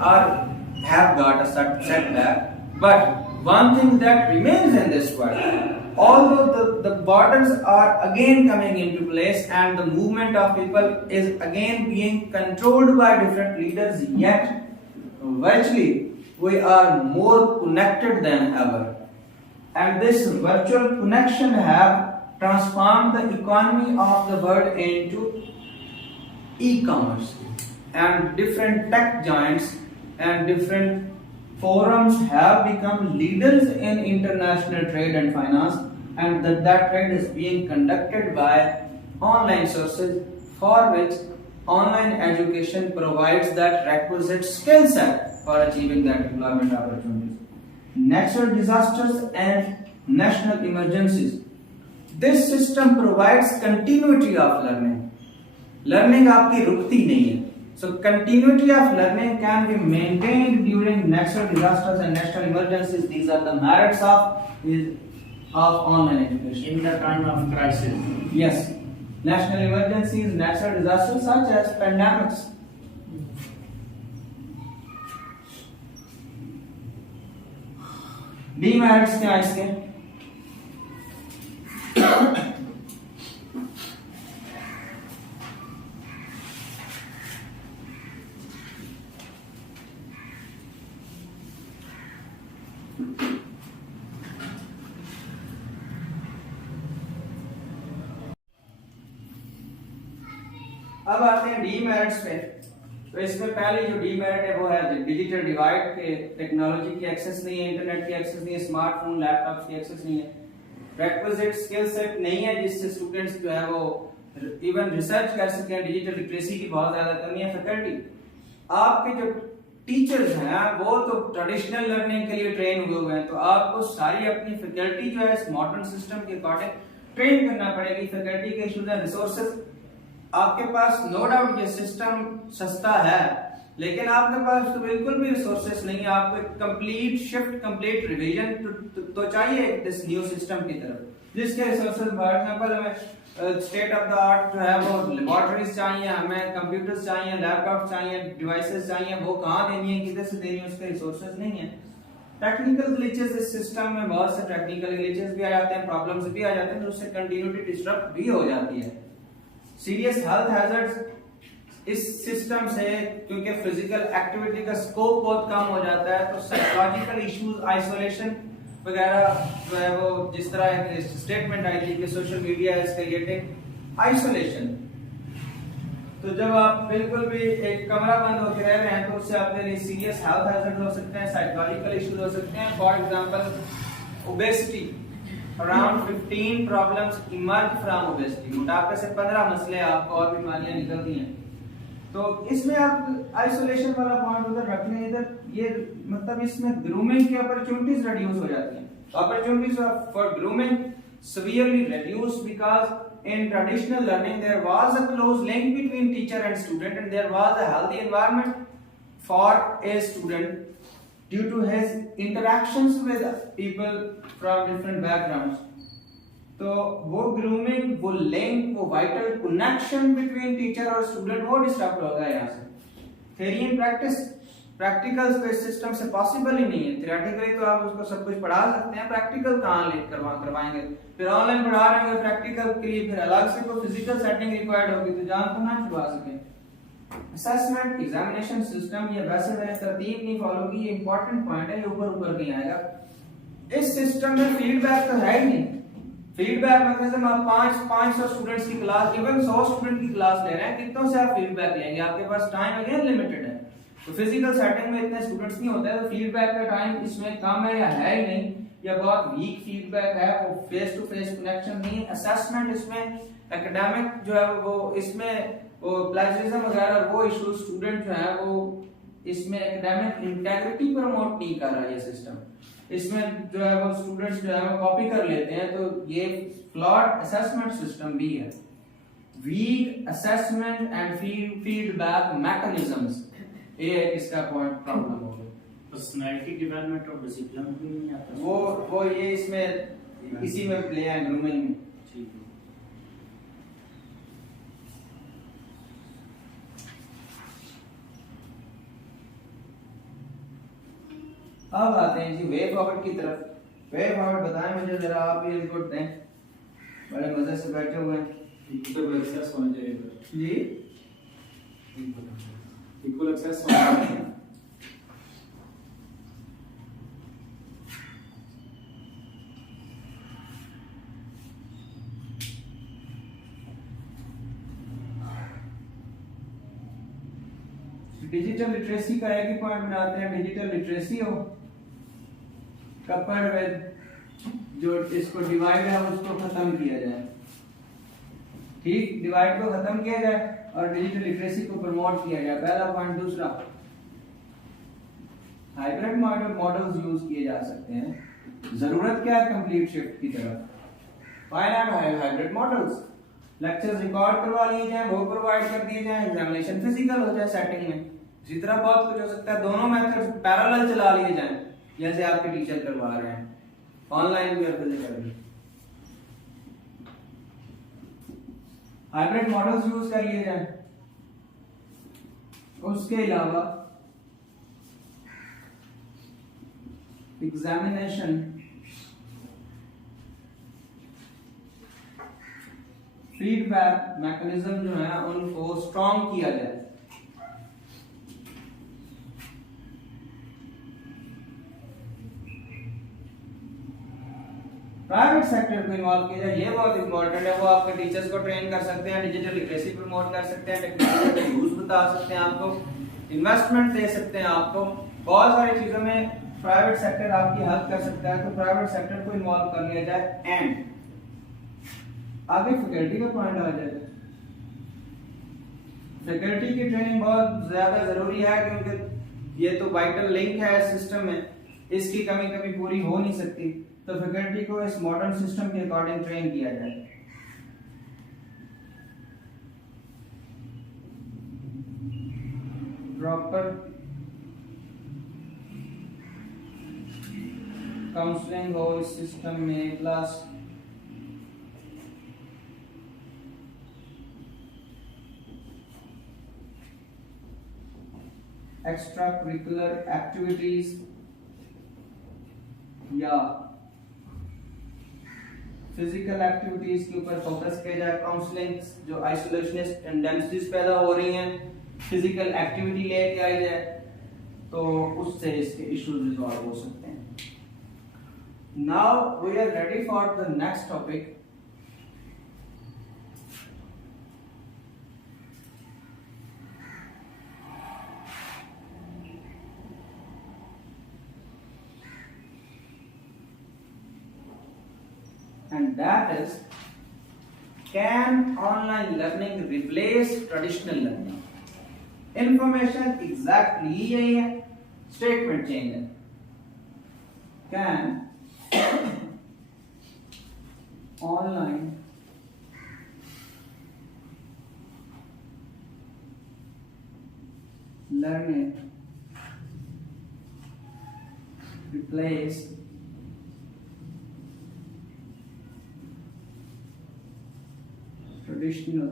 have got a setback. But one thing that remains in this world, although the borders are again coming into place and the movement of people is again being controlled by different leaders, yet virtually we are more connected than ever, and this virtual connection have transformed the economy of the world into e-commerce, and different tech giants and different forums have become leaders in international trade and finance, and that trade is being conducted by online sources, for which online education provides that requisite skill set for achieving that employment opportunities. Natural disasters and national emergencies. This system provides continuity of learning. Learning आपकी रुकती नहीं है. So continuity of learning can be maintained during natural disasters and national emergencies. These are the merits of online education. In the time of crisis. Yes. National emergencies, natural disasters such as pandemics. Demerits क्या इसके? अब आते हैं demerits पे। तो इसमें पहले जो डीमेरिट है वो है डिजिटल डिवाइड के, टेक्नोलॉजी की एक्सेस नहीं है, इंटरनेट की एक्सेस नहीं है, स्मार्टफोन लैपटॉप की एक्सेस नहीं है, रिक्विजिट स्किल सेट नहीं है जिससे स्टूडेंट्स जो है वो इवन रिसर्च कर सकें, डिजिटल लिटरेसी की बहुत ज्यादा कमी है। फैकल्टी, आपके जो टीचर्स हैं वो तो ट्रेडिशनल लर्निंग के लिए ट्रेन हुए हैं, तो आपको सारी अपनी फैकल्टी जो है इस मॉडर्न सिस्टम के अकॉर्डिंग ट्रेन करना पड़ेगी। फैकल्टी के इश्यूज हैं, रिसोर्सेज आपके पास, नो डाउट ये सिस्टम सस्ता है, लेकिन आपके पास तो बिल्कुल भी रिसोर्सेज नहीं है। आपको कंप्लीट शिफ्ट, कंप्लीट रिवीजन तो चाहिए इस न्यू सिस्टम की तरफ, जिसके रिसोर्सेज फॉर एग्जांपल हमें स्टेट ऑफ द आर्ट जो है वो लेबोरेटरीज चाहिए, हमें कंप्यूटर्स चाहिए, लैपटॉप चाहिए, डिवाइसेस चाहिए, वो कहाँ देनी है, किधर से देनी है, उसके रिसोर्सेज नहीं है। टेक्निकल ग्लिचेस इस सिस्टम में, बहुत से टेक्निकल ग्लिचेस भी आ जाते हैं, प्रॉब्लम्स भी आ जाते हैं, तो उससे कंटिन्यूटी डिस्टर्ब भी हो जाती है। सीरियस हेल्थ हैजर्ड्स इस सिस्टम से, क्योंकि फिजिकल एक्टिविटी का स्कोप बहुत कम हो जाता है, तो साइकोलॉजिकल इश्यूज, आइसोलेशन वगैरह जो है वो, जिस तरह एक स्टेटमेंट आई थी कि social media is creating isolation, तो जब आप बिल्कुल भी एक कमरा बंद होकर रह रहे हैं तो उससे आपके लिए सीरियस हेल्थ हैजर्ड हो सकते हैं, साइकोलॉजिकल इश्यूज हो सकते हैं। For example obesity, around 15 problems emerge from obesity, मोटापे से 15 मसले आपको और बीमारियां निकलती हैं। तो इसमें आप आइसोलेशन वाला पॉइंट उधर रख लें, इधर ये मतलब इसमें ग्रूमिंग की अपॉर्चुनिटीज रिड्यूस हो जाती हैं। Opportunities for grooming severely reduced because in traditional learning there was a close link between teacher and student, and there was a healthy environment for a student due to his interactions with people from different backgrounds. तो वो grooming, वो link, वो vital connection between teacher और student वो disturb होगा यहाँ से। Theory and practice, practicals तो इस सिस्टम से पॉसिबल ही नहीं है। थियोरेटिकली तो आप उसको सब कुछ पढ़ा सकते हैं, प्रैक्टिकल कहाँ ले करवाएंगे, फिर ऑनलाइन पढ़ा रहे हैं प्रैक्टिकल के लिए, फिर अलग से कोई फिजिकल सेटिंग रिक्वायर्ड होगी, तो जहाँ तो ना छुड़वा सके। असेसमेंट एग्जामिनेशन सिस्टम ये वैसे मैंने तरतीब नहीं फॉलो की, ये इंपॉर्टेंट पॉइंट है, ये ऊपर नहीं आएगा। इस सिस्टम में फीडबैक तो है ही नहीं। फीडबैक मैकेनिज्म, आप 500 स्टूडेंट्स की क्लास, इवन 100 स्टूडेंट की क्लास ले रहे हैं, कितनों से आप फीडबैक लेंगे? आपके पास टाइम अगेन लिमिटेड है, तो फिजिकल सेटिंग में इतने स्टूडेंट्स नहीं होते, तो फीडबैक का टाइम इसमें कम है या है ही नहीं, या बहुत वीक फीडबैक है, वो फेस टू फेस कनेक्शन नहीं। असेसमेंट इसमें एकेडमिक जो है वो, इसमें वो प्लेजरिज्म वगैरह वो इशू, स्टूडेंट जो है वो इसमें एकेडमिक इंटेग्रिटी प्रमोट नहीं कर रहा है ये सिस्टम। इसमें जो है वो स्टूडेंट्स जो है वो कॉपी कर लेते हैं, तो ये फ्लॉड असेसमेंट सिस्टम भी है। Weak assessment and feedback mechanisms, ये इसका पॉइंट प्रॉब्लम हो गया। पर्सनालिटी डेवलपमेंट और डिसिप्लिन भी नहीं आता, वो ये इसमें इसी में प्ले है, ग्रूमिंग में। ठीक है। अब आते हैं जी वे फॉरवर्ड की तरफ। वे फॉरवर्ड बताएं मुझे जरा, आप भी इनपुट दें, बड़े मजे से बैठे हुए हैं। इक्वल एक्सेस होना चाहिए जी, इक्वल एक्सेस होना चाहिए। डिजिटल लिटरेसी का एक ही पॉइंट बनाते हैं, डिजिटल लिटरेसी हो कपड़ विद जो इसको डिवाइड है उसको खत्म किया जाए। ठीक, डिवाइड को खत्म किया जाए और डिजिटल लिटरेसी को प्रमोट किया जाए, पहला पॉइंट। दूसरा, हाइब्रिड मॉडल्स यूज किए जा सकते हैं। जरूरत क्या है? कंप्लीट शिफ्ट की तरफ। Why not hybrid models? Lectures record करवा लिए जाए, वो प्रोवाइड कर दिए जाए, एग्जामिनेशन फिजिकल हो जाए सेटिंग में। इसी तरह बहुत कुछ हो सकता है, दोनों मेथड्स पैरेलल चला लिए जाएं, जैसे आपके टीचर करवा रहे हैं, ऑनलाइन भी और फिजिकल भी। हाइब्रिड मॉडल्स यूज कर लिए जाएं। उसके अलावा एग्जामिनेशन फीडबैक मैकेनिज्म जो है उनको स्ट्रॉन्ग किया जाए। प्राइवेट सेक्टर को इन्वॉल्व किया जाए, ये बहुत इंपॉर्टेंट है। वो आपके टीचर्स को ट्रेन कर सकते हैं, डिजिटल लिटरेसी प्रमोट कर सकते हैं, टेक्नोलॉजी का यूज बता सकते हैं आपको, इन्वेस्टमेंट दे सकते हैं आपको, बहुत सारी चीजों में प्राइवेट सेक्टर आपकी हेल्प कर सकता है। तो प्राइवेट सेक्टर को इन्वॉल्व कर लिया जाए। एंड आगे फैकल्टी का पॉइंट आ जाए। फैकल्टी की ट्रेनिंग बहुत ज्यादा जरूरी है, क्योंकि ये तो वाइटल लिंक है सिस्टम में, इसकी कमी कभी पूरी हो नहीं सकती। तो फैकल्टी को इस मॉडर्न सिस्टम के अकॉर्डिंग ट्रेन किया जाए। प्रॉपर काउंसलिंग हो इस सिस्टम में, प्लस एक्स्ट्रा करिकुलर एक्टिविटीज या फिजिकल एक्टिविटीज के ऊपर फोकस किया जाए। काउंसलिंग जो आइसोलेशनिस्ट टेंडेंसीज पैदा हो रही हैं, फिजिकल एक्टिविटी लेके आई जाए, तो उससे इसके इश्यूज रिजॉल्व हो सकते हैं। Now we are ready for the next topic. And that is, can online learning replace traditional learning? Information exactly यही है, statement change है। Can online learning replace traditional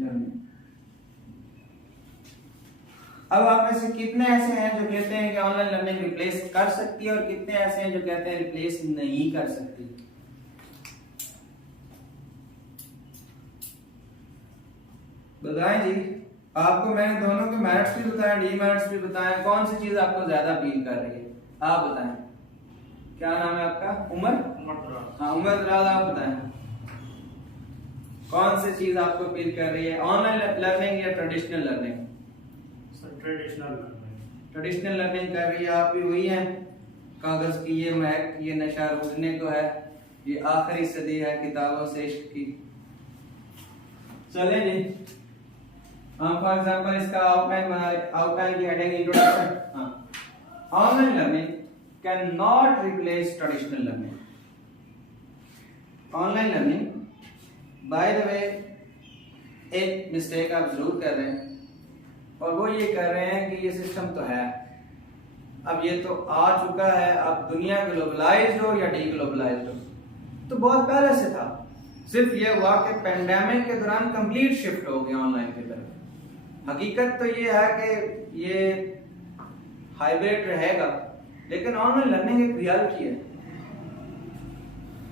learning? अब आप में से कितने ऐसे हैं जो कहते हैं कि ऑनलाइन लर्निंग रिप्लेस कर सकती है, और कितने ऐसे हैं जो कहते हैं रिप्लेस नहीं कर सकती? बताएं जी। आपको मैंने दोनों के मेरिट्स भी बताए, डीमेरिट्स भी बताए, कौन सी चीज आपको ज्यादा अपील कर रही है? आप बताएं। क्या नाम है आपका? उमर? हाँ उमर दराज, आप बताएं कौन सी चीज आपको अपील कर रही है, ऑनलाइन लर्निंग या ट्रेडिशनल लर्निंग? ट्रेडिशनल लर्निंग कर रही है। आप भी वही हैं, कागज की ये महक, ये नशा रुकने को है, ये आखिरी सदी है किताबों से इश्क की। चलें जी, हम फॉर एग्जांपल इसका आउटलाइन की हेडिंग इंट्रोडक्शन। हाँ, online learning can not replace traditional learning. Online learning, by the way, एक मिस्टेक आप जरूर कर रहे हैं, और वो ये कर रहे हैं कि ये सिस्टम तो है, अब ये तो आ चुका है, अब दुनिया ग्लोबलाइज्ड हो या डीग्लोबलाइज्ड हो, तो बहुत पहले से था। सिर्फ ये हुआ कि पेंडेमिक के दौरान कंप्लीट शिफ्ट हो गया ऑनलाइन की तरफ। हकीकत तो ये है कि ये हाइब्रिड रहेगा, लेकिन ऑनलाइन लर्निंग एक रियलिटी है,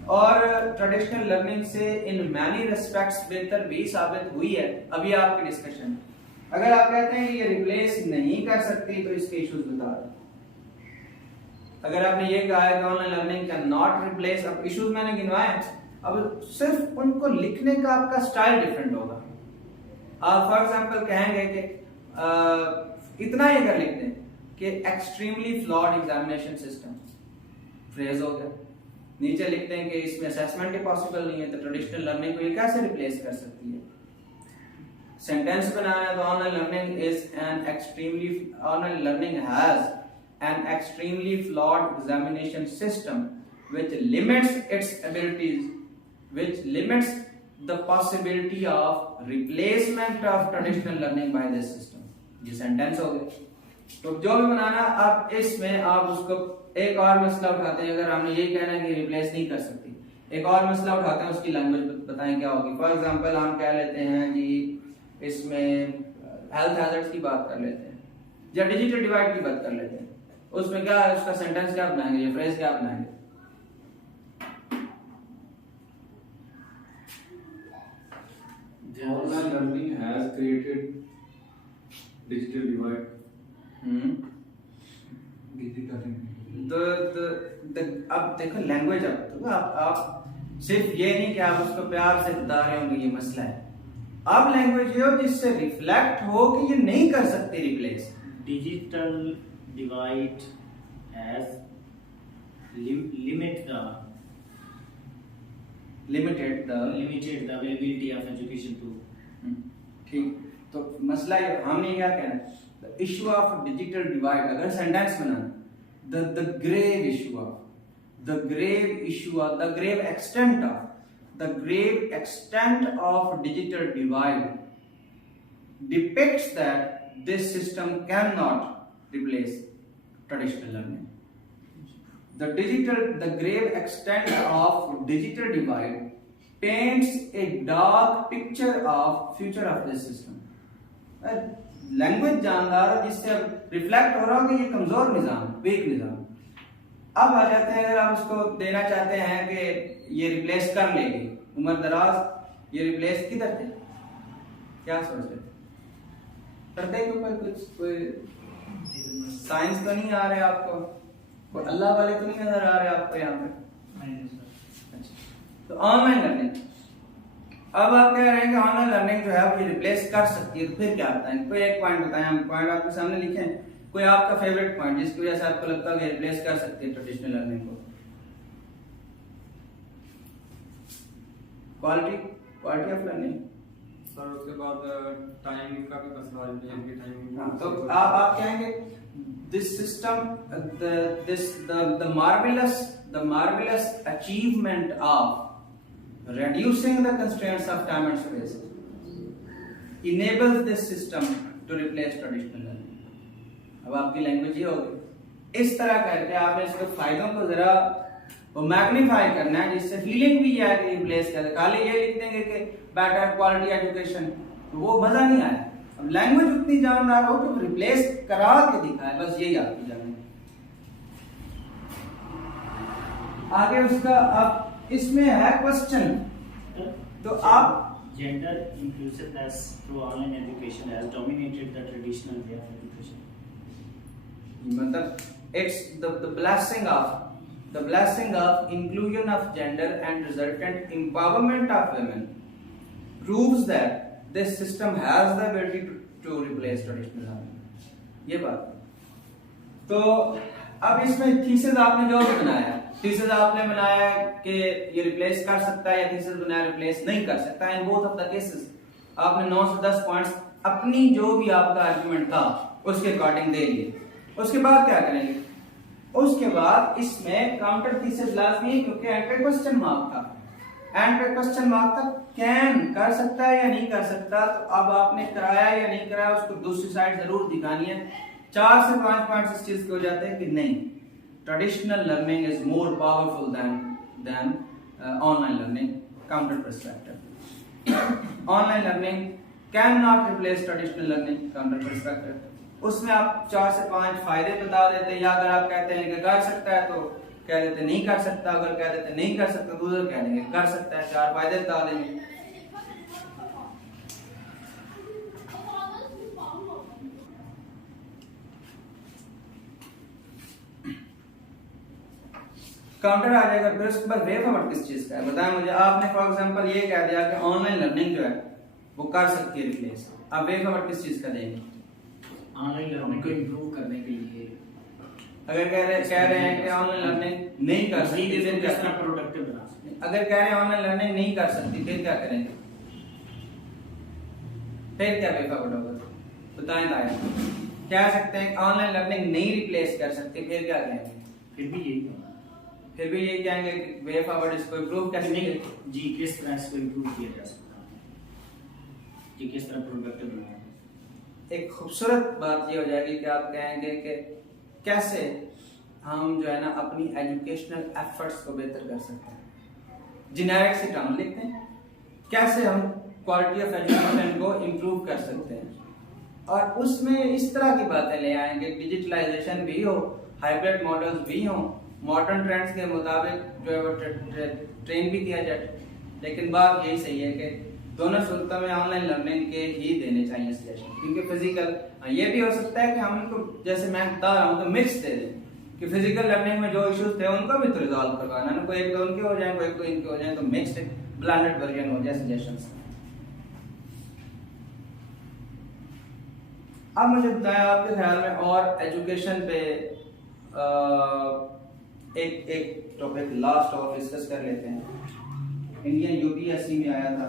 और ट्रेडिशनल लर्निंग से इन मैनी रिस्पेक्ट्स बेहतर भी साबित हुई है। अभी आपकी डिस्कशन, अगर आप कहते हैं कि ये रिप्लेस नहीं कर सकती, तो इसके इश्यूज बता रहे। अगर आपने ये कहा है कि online learning can not replace, अब इश्यूज मैंने गिनवाए, अब सिर्फ उनको लिखने का आपका स्टाइल डिफरेंट होगा। आप फॉर एग्जांपल कहेंगे कि इतना ही अगर लिख दें कि extremely flawed examination system, phrase हो गया, नीचे लिखते हैं कि इसमें असेसमेंट ही पॉसिबल नहीं है, तो ट्रेडिशनल लर्निंग को ये कैसे रिप्लेस कर सकती है? सेंटेंस बनाना है तो online learning has an extremely flawed examination system which limits its abilities, which limits the possibility of replacement of traditional learning by this system. ये सेंटेंस हो गया। तो जो भी बनाना, अब इसमें आप उसको एक और मसला उठाते हैं। अगर हमने यही कहना है कि रिप्लेस नहीं कर सकती, एक और मसला उठाते हैं, उसकी लैंग्वेज बताएं क्या होगी। फॉर एग्जांपल हम कह लेते हैं जी, इसमें हेल्थ हैजर्ड्स की बात कर लेते हैं, या डिजिटल डिवाइड की बात कर लेते हैं। उसमें क्या है, उसका सेंटेंस क्या बनाएंगे, ये फ्रेज क्या बनाएंगे? Online learning has created digital divide. अब देखो लैंग्वेज, आप सिर्फ ये नहीं कि आप उसको प्यार से बता रहे होंगे ये मसला है, आप लैंग्वेज ये हो जिससे रिफ्लेक्ट हो कि ये नहीं कर सकते replace. Digital divide has limited the availability of education to। ठीक, तो मसला ये हमने क्या कहना है, the issue of digital divide, अगर सेंटेंस बनाना, the grave issue of the grave extent of digital divide depicts that this system cannot replace traditional learning. The grave extent of digital divide paints a dark picture of future of this system. Language जानदार हो जिससे अब reflect हो रहा हो कि ये कमजोर निजाम, वीक निजाम। अब आ जाते हैं, अगर आप उसको देना चाहते हैं कि ये रिप्लेस कर लेगी, उम्र दराज ये रिप्लेस किधर थे, क्या सोच रहे थे? करते कोई साइंस तो नहीं आ रहे आपको, कोई अल्लाह वाले तो नहीं नजर आ रहे आपको यहाँ पे? अच्छा, तो ऑनलाइन लर्निंग, अब आप कह रहे हैं कि ऑनलाइन लर्निंग जो है वो रिप्लेस कर सकती है, तो फिर क्या बताएं? कोई एक पॉइंट बताएं, हम पॉइंट आपके सामने लिखे हैं, कोई आपका फेवरेट पॉइंट जिसकी वजह से आपको लगता है कि रिप्लेस कर सकती है ट्रेडिशनल लर्निंग को। क्वालिटी ऑफ लर्निंग सर, उसके बाद टाइम का भी मसला है कि टाइम। हाँ, तो आप कहेंगे this system, the marvelous achievement of reducing the constraints of time and space enables this system to replace traditional learning। अब आपकी लैंग्वेज ये होगी, इस तरह करके आपने इसके फायदों को जरा वो मैग्नीफाई करना है, जिससे फीलिंग भी ये है कि रिप्लेस कर, खाली ये लिख देंगे कि बेटर क्वालिटी एजुकेशन, तो वो मजा नहीं आया। अब लैंग्वेज उतनी जानदार हो तो रिप्लेस करा के दिखाए, बस यही आपकी जाने। आगे उसका अब इसमें है क्वेश्चन, तो आप gender inclusiveness through online education has dominated the traditional way of education। मतलब it's the blessing of inclusion of gender and resultant empowerment of women proves that this system has the ability to replace traditional learning। ये बात। तो अब इसमें thesis आपने जो भी बनाया, थीसिस आपने बनाया कि ये रिप्लेस कर सकता है, या थीसिस बनाया रिप्लेस नहीं कर सकता है। In both of the cases आपने 9 से 10 पॉइंट्स अपनी जो भी आपका आर्गुमेंट था उसके अकॉर्डिंग दे लिए। उसके बाद क्या करेंगे? उसके बाद इसमें काउंटर थीसिस लाजमी है, क्योंकि एंड पे क्वेश्चन मार्क था, एंड पे क्वेश्चन मार्क था, कैन कर सकता है या नहीं कर सकता। तो अब आपने कराया या नहीं कराया उसको दूसरी साइड जरूर दिखानी है। 4 से 5 पॉइंट्स इस चीज के हो जाते हैं कि नहीं, traditional learning is more powerful than online learning. Counter perspective, online learning can not replace traditional learning. Counter perspective, उसमें आप 4 से 5 फायदे बता देते हैं, या अगर आप कहते हैं कि कर सकता है तो कह देते नहीं कर सकता, अगर कह देते नहीं कर सकता तो उधर कह देंगे कर सकता है, 4 फायदे बता देंगे। काउंटर आ जाएगा, फिर उसके बाद वे फॉरवर्ड किस चीज का है बताएं मुझे। आपने फॉर एग्जांपल ये कह दिया कि ऑनलाइन लर्निंग जो है वो कर सकती है रिप्लेस, अब वे फॉरवर्ड किस चीज का देंगे? ऑनलाइन लर्निंग को इंप्रूव करने के लिए। अगर कह रहे हैं कि ऑनलाइन लर्निंग नहीं कर सकती, फिर किस तरह प्रोडक्टिव बना सकते हैं? अगर कह रहे हैं ऑनलाइन लर्निंग नहीं कर सकती, फिर क्या करेंगे? फिर क्या वे फॉरवर्ड होगा बताएं ताया। कह सकते हैं ऑनलाइन लर्निंग नहीं रिप्लेस कर सकती, फिर क्या करेंगे? फिर भी यही होगा, फिर भी ये कहेंगे कि वे फॉरवर्ड इसको इंप्रूव कैसे नहीं जी, किस तरह इसको इंप्रूव किया जा सकता है, कि किस तरह प्रोडक्टिव बनाया। एक खूबसूरत बात ये हो जाएगी कि आप कहेंगे कि कैसे हम जो है ना अपनी एजुकेशनल एफर्ट्स को बेहतर कर सकते हैं। जेनेरिक सी टर्म लिखते हैं, कैसे हम क्वालिटी ऑफ एजुकेशन को इम्प्रूव कर सकते हैं, और उसमें इस तरह की बातें ले आएंगे, डिजिटलाइजेशन भी हो, हाइब्रिड मॉडल्स भी हो, मॉडर्न ट्रेंड्स के मुताबिक जो है वो ट्रेन भी किया जाए। लेकिन बात यही सही है कि दोनों सूरतों में ऑनलाइन लर्निंग के ही देने चाहिए सजेशन, क्योंकि फिजिकल ये भी हो सकता है कि हम इनको जैसे मैं बता रहा हूँ तो मिक्स दे दें, कि फिजिकल लर्निंग में जो इश्यूज थे उनको भी तो रिजॉल्व करवाना है, कोई एक तो उनके हो जाए, कोई एक तो इनके हो जाए, तो मिक्स्ड ब्लेंडेड वर्जन हो जाए सजेशंस। अब मुझे बताएं आपके ख्याल में और एजुकेशन पे एक टॉपिक लास्ट और डिस्कस कर लेते हैं। इंडियन यूपीएससी में आया था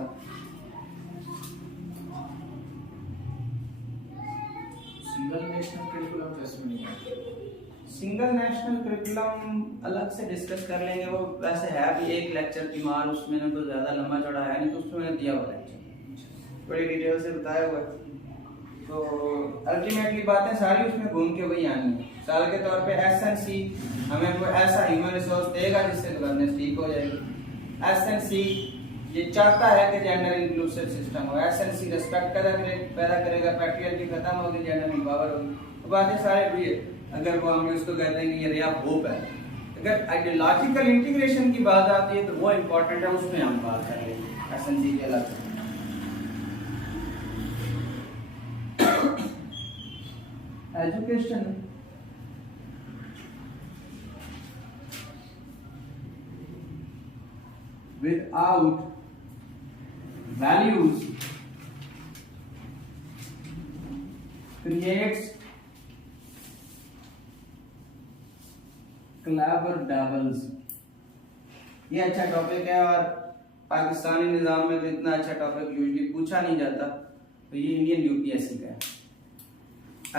सिंगल नेशनल करिकुलम टेस्ट में नहीं है। सिंगल नेशनल करिकुलम अलग से डिस्कस कर लेंगे, वो वैसे है भी एक लेक्चर की मान, उसमें ना तो ज्यादा लंबा चौड़ा है नहीं, तो उसमें मैंने दिया हुआ लेक्चर बड़ी डिटेल से बताया हुआ है। तो अल्टीमेटली बातें सारी उसमें घूम के वही आनी है। साल के तौर पे एसएनसी हमें कोई ऐसा ह्यूमन रिसोर्स देगा जिससे गवर्नेंस ठीक हो जाएगी। एसएनसी ये चाहता है कि जेंडर इंक्लूसिव सिस्टम हो, एसएनसी रिस्पेक्ट पैदा करेगा, पैट्रियार्की खत्म होगी, जेंडर एम्पावर होगी। तो बातें सारे भी है। अगर वो हम उसको कहते हैं कि ये रिया होप है, अगर आइडियोलॉजिकल इंटीग्रेशन की बात आती है तो वो इम्पोर्टेंट है, उसमें हम बात कर लेंगे एसएनसी के अलग। Education without values creates clever devils। ये अच्छा टॉपिक है और पाकिस्तानी निज़ाम में तो इतना अच्छा टॉपिक यूजुअली पूछा नहीं जाता, तो ये इंडियन यूपीएससी का है।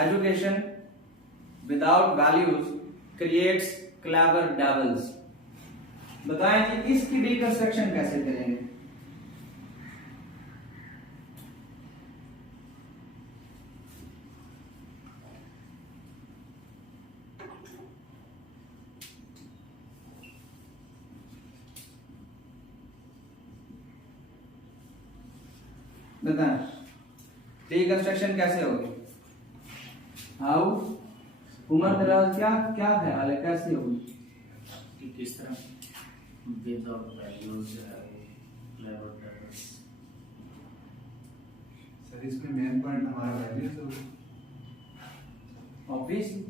Education without values creates clever devils। बताएं जी इसकी डिकंस्ट्रक्शन कैसे करेंगे? बताएं डिकंस्ट्रक्शन कैसे होगी? हाउ उमर दराज क्या क्या ख्याल है कैसे होगी? कि किस तरह without values clever dwells. Sir इसमें मेन पॉइंट हमारा वैल्यूज होगा। Obviously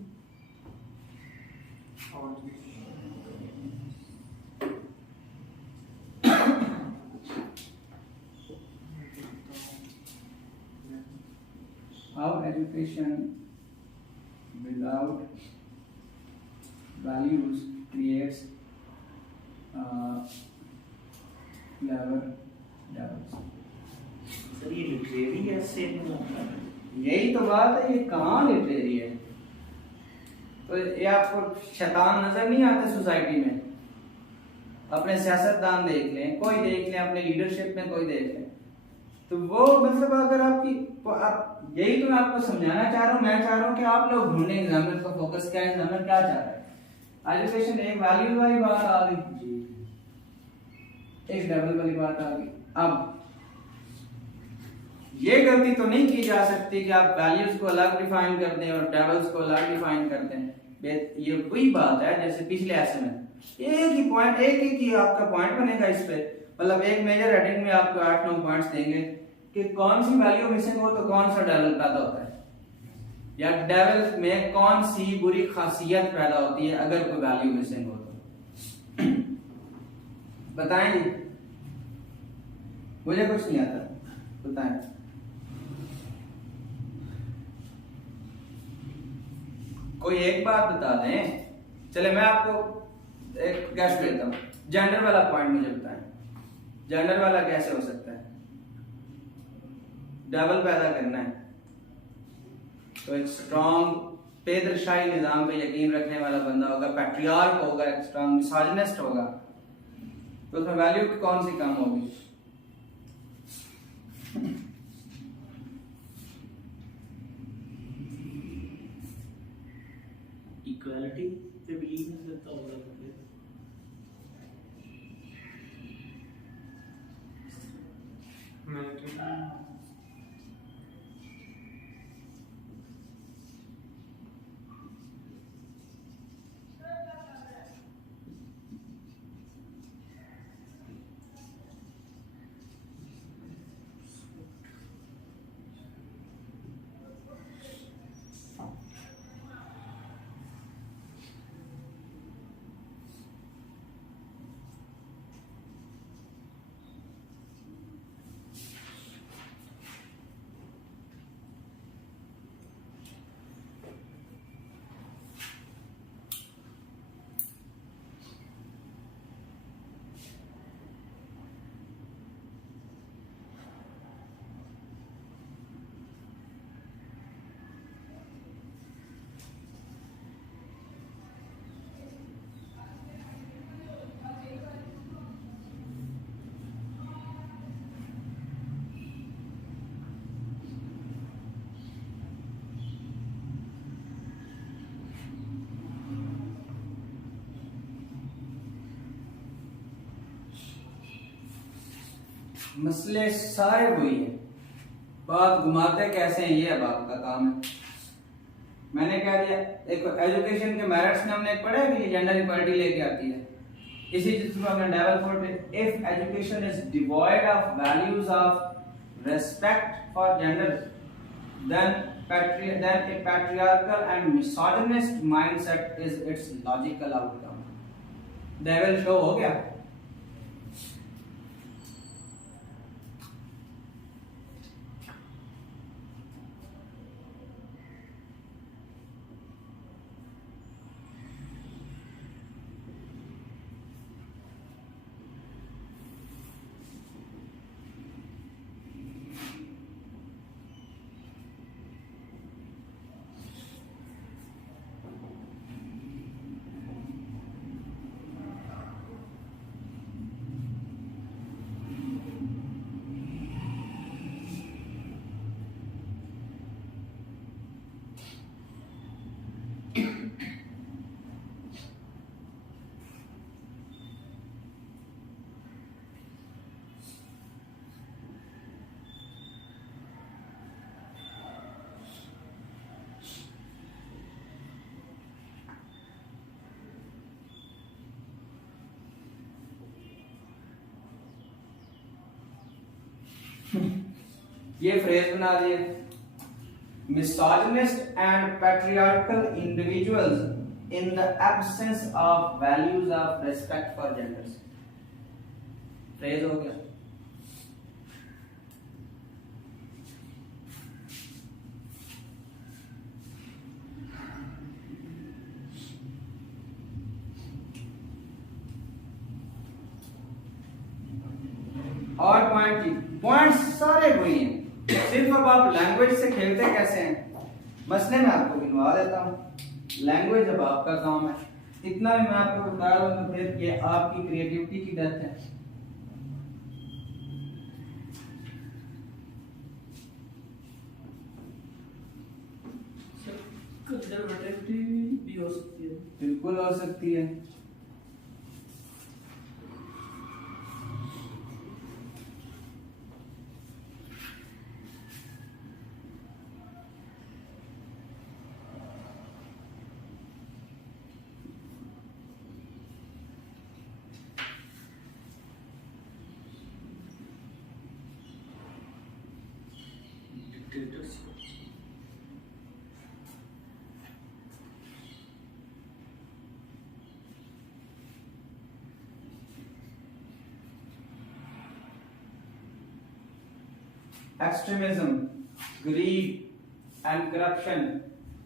how education without values creates clever devils। Sir ये लिटरेरी ऐसे नहीं होता है। यही तो बात है, ये कहाँ लिटरेरी है? तो ये आपको शैतान नजर नहीं आते सोसाइटी में? अपने सियासतदान देख लें, कोई देख लें, अपने लीडरशिप में कोई देख लें, तो वो मतलब अगर आपकी तो आप यही तो मैं आपको समझाना चाह रहा हूँ। मैं चाह रहा हूँ कि आप लोग ढूंढें एग्जामिनर का फोकस क्या है, एग्जामिनर क्या चाह रहा है। एजुकेशन एक वैल्यूज वाली बात आ गई, एक लेवल वाली बात आ गई। अब ये गलती तो नहीं की जा सकती कि आप वैल्यूज को अलग डिफाइन कर दें और लेवल्स को अलग डिफाइन कर दें। ये वही बात है जैसे पिछले ऐसे में एक ही पॉइंट, एक ही आपका पॉइंट बनेगा इस पे, मतलब एक मेजर हेडिंग में आपको 8-9 पॉइंट्स देंगे कि कौन सी वैल्यू मिसिंग हो तो कौन सा डेवल पैदा होता है, या डेवल में कौन सी बुरी खासियत पैदा होती है अगर कोई वैल्यू मिसिंग हो तो। बताएं जी, मुझे कुछ नहीं आता, बताएं। कोई एक बात बता दें, चले मैं आपको एक गैस देता हूं। जेंडर वाला पॉइंट मुझे बताएं, जेंडर वाला कैसे हो सकता है? डबल पैदा करना है तो एक स्ट्रॉन्ग पेदरशाही निजाम पे यकीन रखने वाला बंदा होगा, पैट्रियार्क होगा, एक स्ट्रॉन्ग मिसोजिनिस्ट होगा, तो उसमें वैल्यू कौन सी कम होगी? इक्वालिटी पे बिलीव नहीं करता होगा। मसले सारे वही हैं, बात घुमाते कैसे हैं ये अब आपका काम है। मैंने कह दिया एक एजुकेशन के मेरिट्स में हमने पढ़ा है कि जेंडर इक्वालिटी लेके आती है, इसी चीज को हमने develop if education is devoid of values of respect for gender then a patriarchal and misogynist mindset is its logical outcome. Devil show हो गया। ये फ्रेज बना दिए, misogynist and patriarchal individuals in the absence of values of respect for genders, phrase हो गया। और point सारे वही हैं, सिर्फ अब आप लैंग्वेज से खेलते कैसे हैं, मसले में आपको गिनवा देता हूँ। लैंग्वेज अब आपका काम है, इतना भी मैं आपको बता रहा हूँ तो फिर ये आपकी क्रिएटिविटी की डेथ है। कंजर्वेटिव भी हो सकती है, बिल्कुल हो सकती है। Extremism, greed and corruption,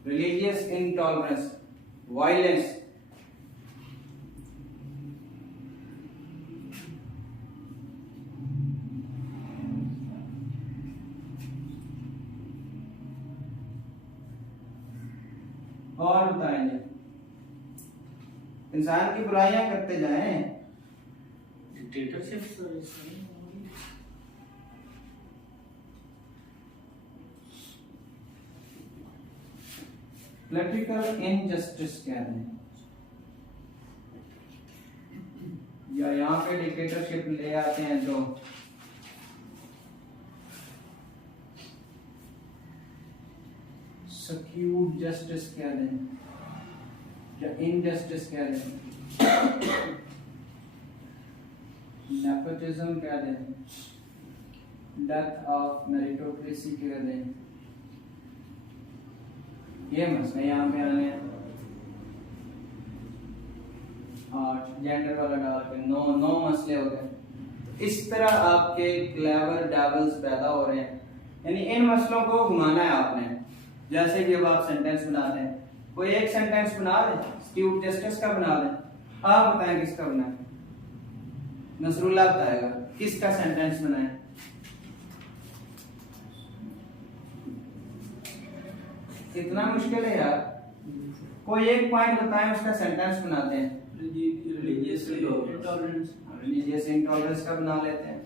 religious intolerance, violence, और बताएंगे इंसान की बुराइयां करते जाएं। डिक्टेटरशिप पॉलिटिकल इनजस्टिस कह रहे हैं, या यहाँ पे डिक्टेटरशिप ले आते हैं तो स्क्यूड जस्टिस कह रहे हैं या इनजस्टिस कह रहे हैं, नेपोटिज्म कह रहे हैं, डेथ ऑफ मेरिटोक्रेसी कह रहे हैं। ये मसले यहाँ पे आने हैं और जेंडर वाला डाल के नौ मसले हो गए। इस तरह आपके क्लेवर डेविल्स पैदा हो रहे हैं, यानी इन मसलों को घुमाना है आपने। जैसे कि अब आप सेंटेंस बनाते हैं, कोई एक सेंटेंस बना दें, स्टीव जस्टिस का बना दें, आप बताएं किसका बना है, नसरुल्लाह बताएगा किसका सेंटेंस बना है। इतना मुश्किल है यार, कोई एक पॉइंट बताएं उसका सेंटेंस बनाते हैं। रिलीजियस इंटॉलरेंस, रिलीजियस इंटॉलरेंस का बना लेते हैं।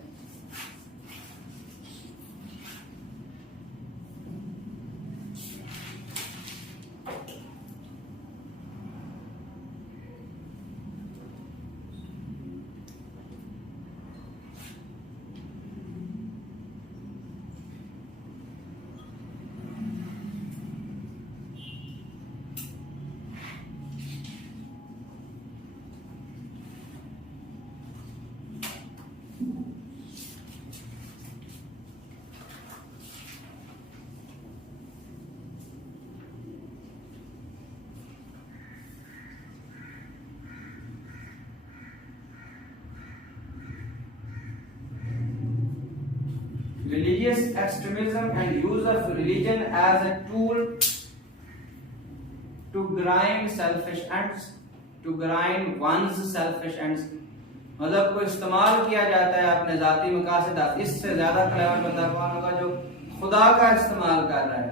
religious extremism and use of religion as a tool to grind selfish ends, to grind one's selfish ends, मतलब को इस्तेमाल किया जाता है अपने जाती मकासद। इससे ज्यादा क्लेवर बंदा कौन होगा जो खुदा का इस्तेमाल कर रहा है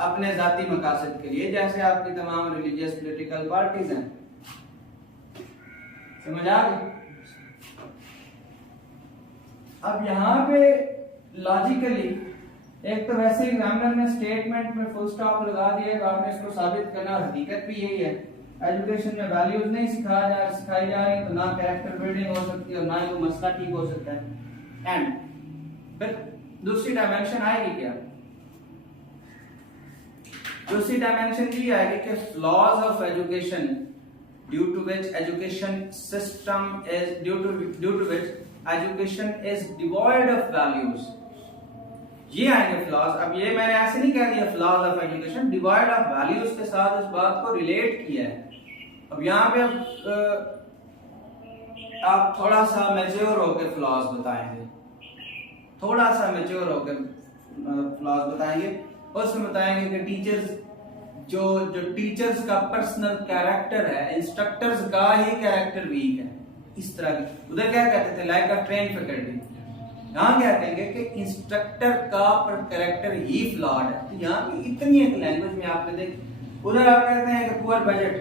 अपने जाती मकासद के लिए, जैसे आपकी तमाम रिलीजियस पॉलिटिकल पार्टीज हैं। समझ आ गई? अब यहाँ पे लॉजिकली एक तो वैसे एग्जामिनर ने स्टेटमेंट में फुल स्टॉप लगा दिया, तो आपने इसको साबित करना, और हकीकत भी यही है। एजुकेशन में वैल्यूज नहीं सिखाई जा रही, तो ना कैरेक्टर बिल्डिंग हो सकती है और ना ही वो मसला ठीक हो सकता है। एंड फिर दूसरी डायमेंशन आएगी क्या? दूसरी डायमेंशन ये आएगी कि flaws of education due to which education system is due to which education is devoid of values. ये आएंगे फ्लॉज। अब ये मैंने ऐसे नहीं कह दिया flaws of education, devoid of values के साथ इस बात को रिलेट किया है। अब यहाँ पे आप थोड़ा सा मैच्योर होकर फ्लॉज बताएंगे, थोड़ा सा मैच्योर होकर फ्लॉज बताएंगे। उसमें बताएंगे कि टीचर्स जो टीचर्स का पर्सनल कैरेक्टर है, इंस्ट्रक्टर्स का ही कैरेक्टर वीक है, इस तरह की। उधर क्या कहते थे, लाइक अ ट्रेन फैकल्टी, यहाँ क्या कहेंगे कि इंस्ट्रक्टर का कैरेक्टर ही फ्लॉड है। तो यहाँ पे इतनी एक लैंग्वेज में आपने देख, उधर आप कहते हैं कि पुअर बजट,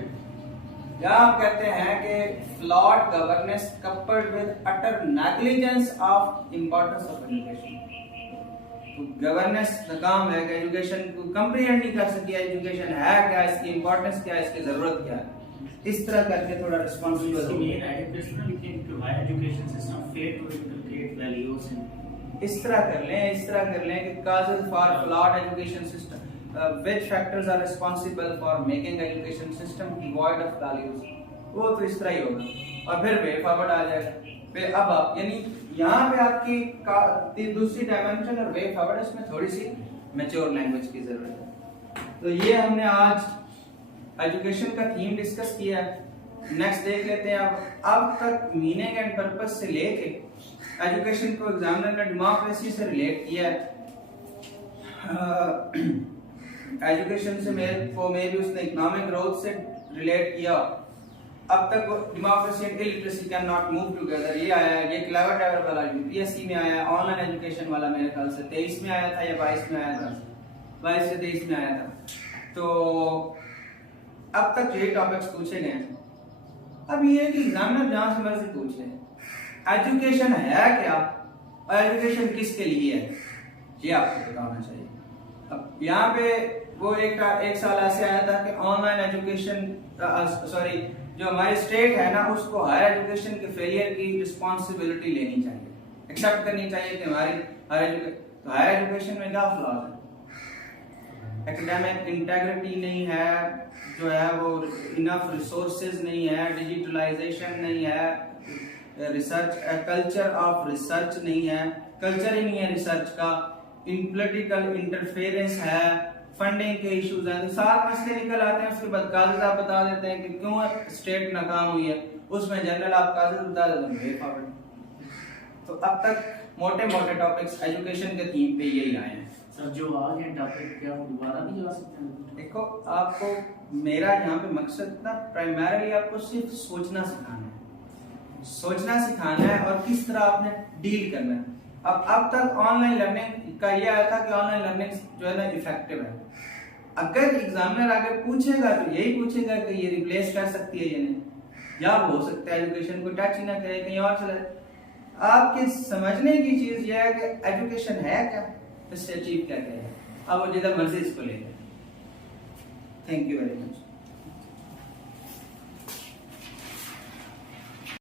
या आप कहते हैं कि flawed governance coupled with utter negligence of importance of education. तो गवर्नेंस का काम है कि एजुकेशन को कंप्रीहेंड नहीं कर सकी, एजुकेशन है क्या, इसकी इंपॉर्टेंस क्या है, इसकी जरूरत क्या है, इस तरह करके थोड़ा रिस्पांसिबल हो। इस तरह कर लें कि causes for flawed education system, which factors are responsible for making education system devoid of values, वो तो इस तरह ही होगा। और फिर वे फॉरवर्ड आ जाएगा। फिर अब आप यानी यहाँ पे आपकी दूसरी डायमेंशन और वे फॉरवर्ड, इसमें थोड़ी सी मैच्योर लैंग्वेज की जरूरत है। तो ये हमने आज एजुकेशन का थीम डिस्कस किया है। नेक्स्ट देख लेते हैं अब तक मीनिंग एंड पर्पस से लेके एजुकेशन को एग्जामिनर ने डेमोक्रेसी से रिलेट किया है। एजुकेशन से मे भी उसने इकोनॉमिक ग्रोथ से रिलेट किया। अब तक democracy and illiteracy can not move together, ये आया है, ये क्लेवर ड्राइवर वाला यूपीएससी में आया है, ऑनलाइन एजुकेशन वाला मेरे ख्याल से 23 में आया था या 22 में आया था, 22 से 23 में आया था। तो अब तक यही टॉपिक्स पूछे गए हैं। अब ये कि एग्जामिनर जहां से मर्जी पूछ ले, एजुकेशन है क्या और एजुकेशन किसके लिए है, ये आपको पता होना चाहिए। अब यहाँ पे वो एक साल ऐसे आया था कि ऑनलाइन एजुकेशन जो हमारी स्टेट है ना, उसको हायर एजुकेशन के फेलियर की रिस्पॉन्सिबिलिटी लेनी चाहिए, एक्सेप्ट करनी चाहिए कि हमारी हायर एजुकेशन में क्या फ्लॉज है। एकेडमिक इंटेग्रिटी नहीं है, जो है वो इनफ रिसोर्सेज नहीं है, डिजिटलाइजेशन नहीं है, रिसर्च कल्चर ऑफ रिसर्च नहीं है, कल्चर ही नहीं है रिसर्च का, इन पॉलिटिकल इंटरफेरेंस है, फंडिंग के इश्यूज हैं। तो 7 मसले निकल आते हैं, उसके बाद कागज आप बता देते हैं कि क्यों स्टेट नाकाम हुई है, उसमें जनरल आप कागज बता देते हैं। तो अब तक मोटे मोटे टॉपिक्स एजुकेशन के थीम पे यही आए हैं। सर जो आगे टॉपिक क्या वो दोबारा भी जा सकते हैं? देखो, आपको मेरा यहाँ पे मकसद ना प्राइमरीली आपको सिर्फ सोचना सिखाना है और किस तरह आपने डील करना है। अब तक ऑनलाइन लर्निंग का ये आया था कि ऑनलाइन लर्निंग जो है ना इफेक्टिव है। अगर एग्जामिनर आगे पूछेगा तो यही पूछेगा कि ये रिप्लेस कर सकती है या नहीं, या हो सकता है एजुकेशन को टच ही ना करे, कहीं और चले। आपके समझने की चीज ये है कि एजुकेशन है क्या, इससे अचीव क्या है। अब वो जिधर मर्जी इसको ले जाए। Thank you very much.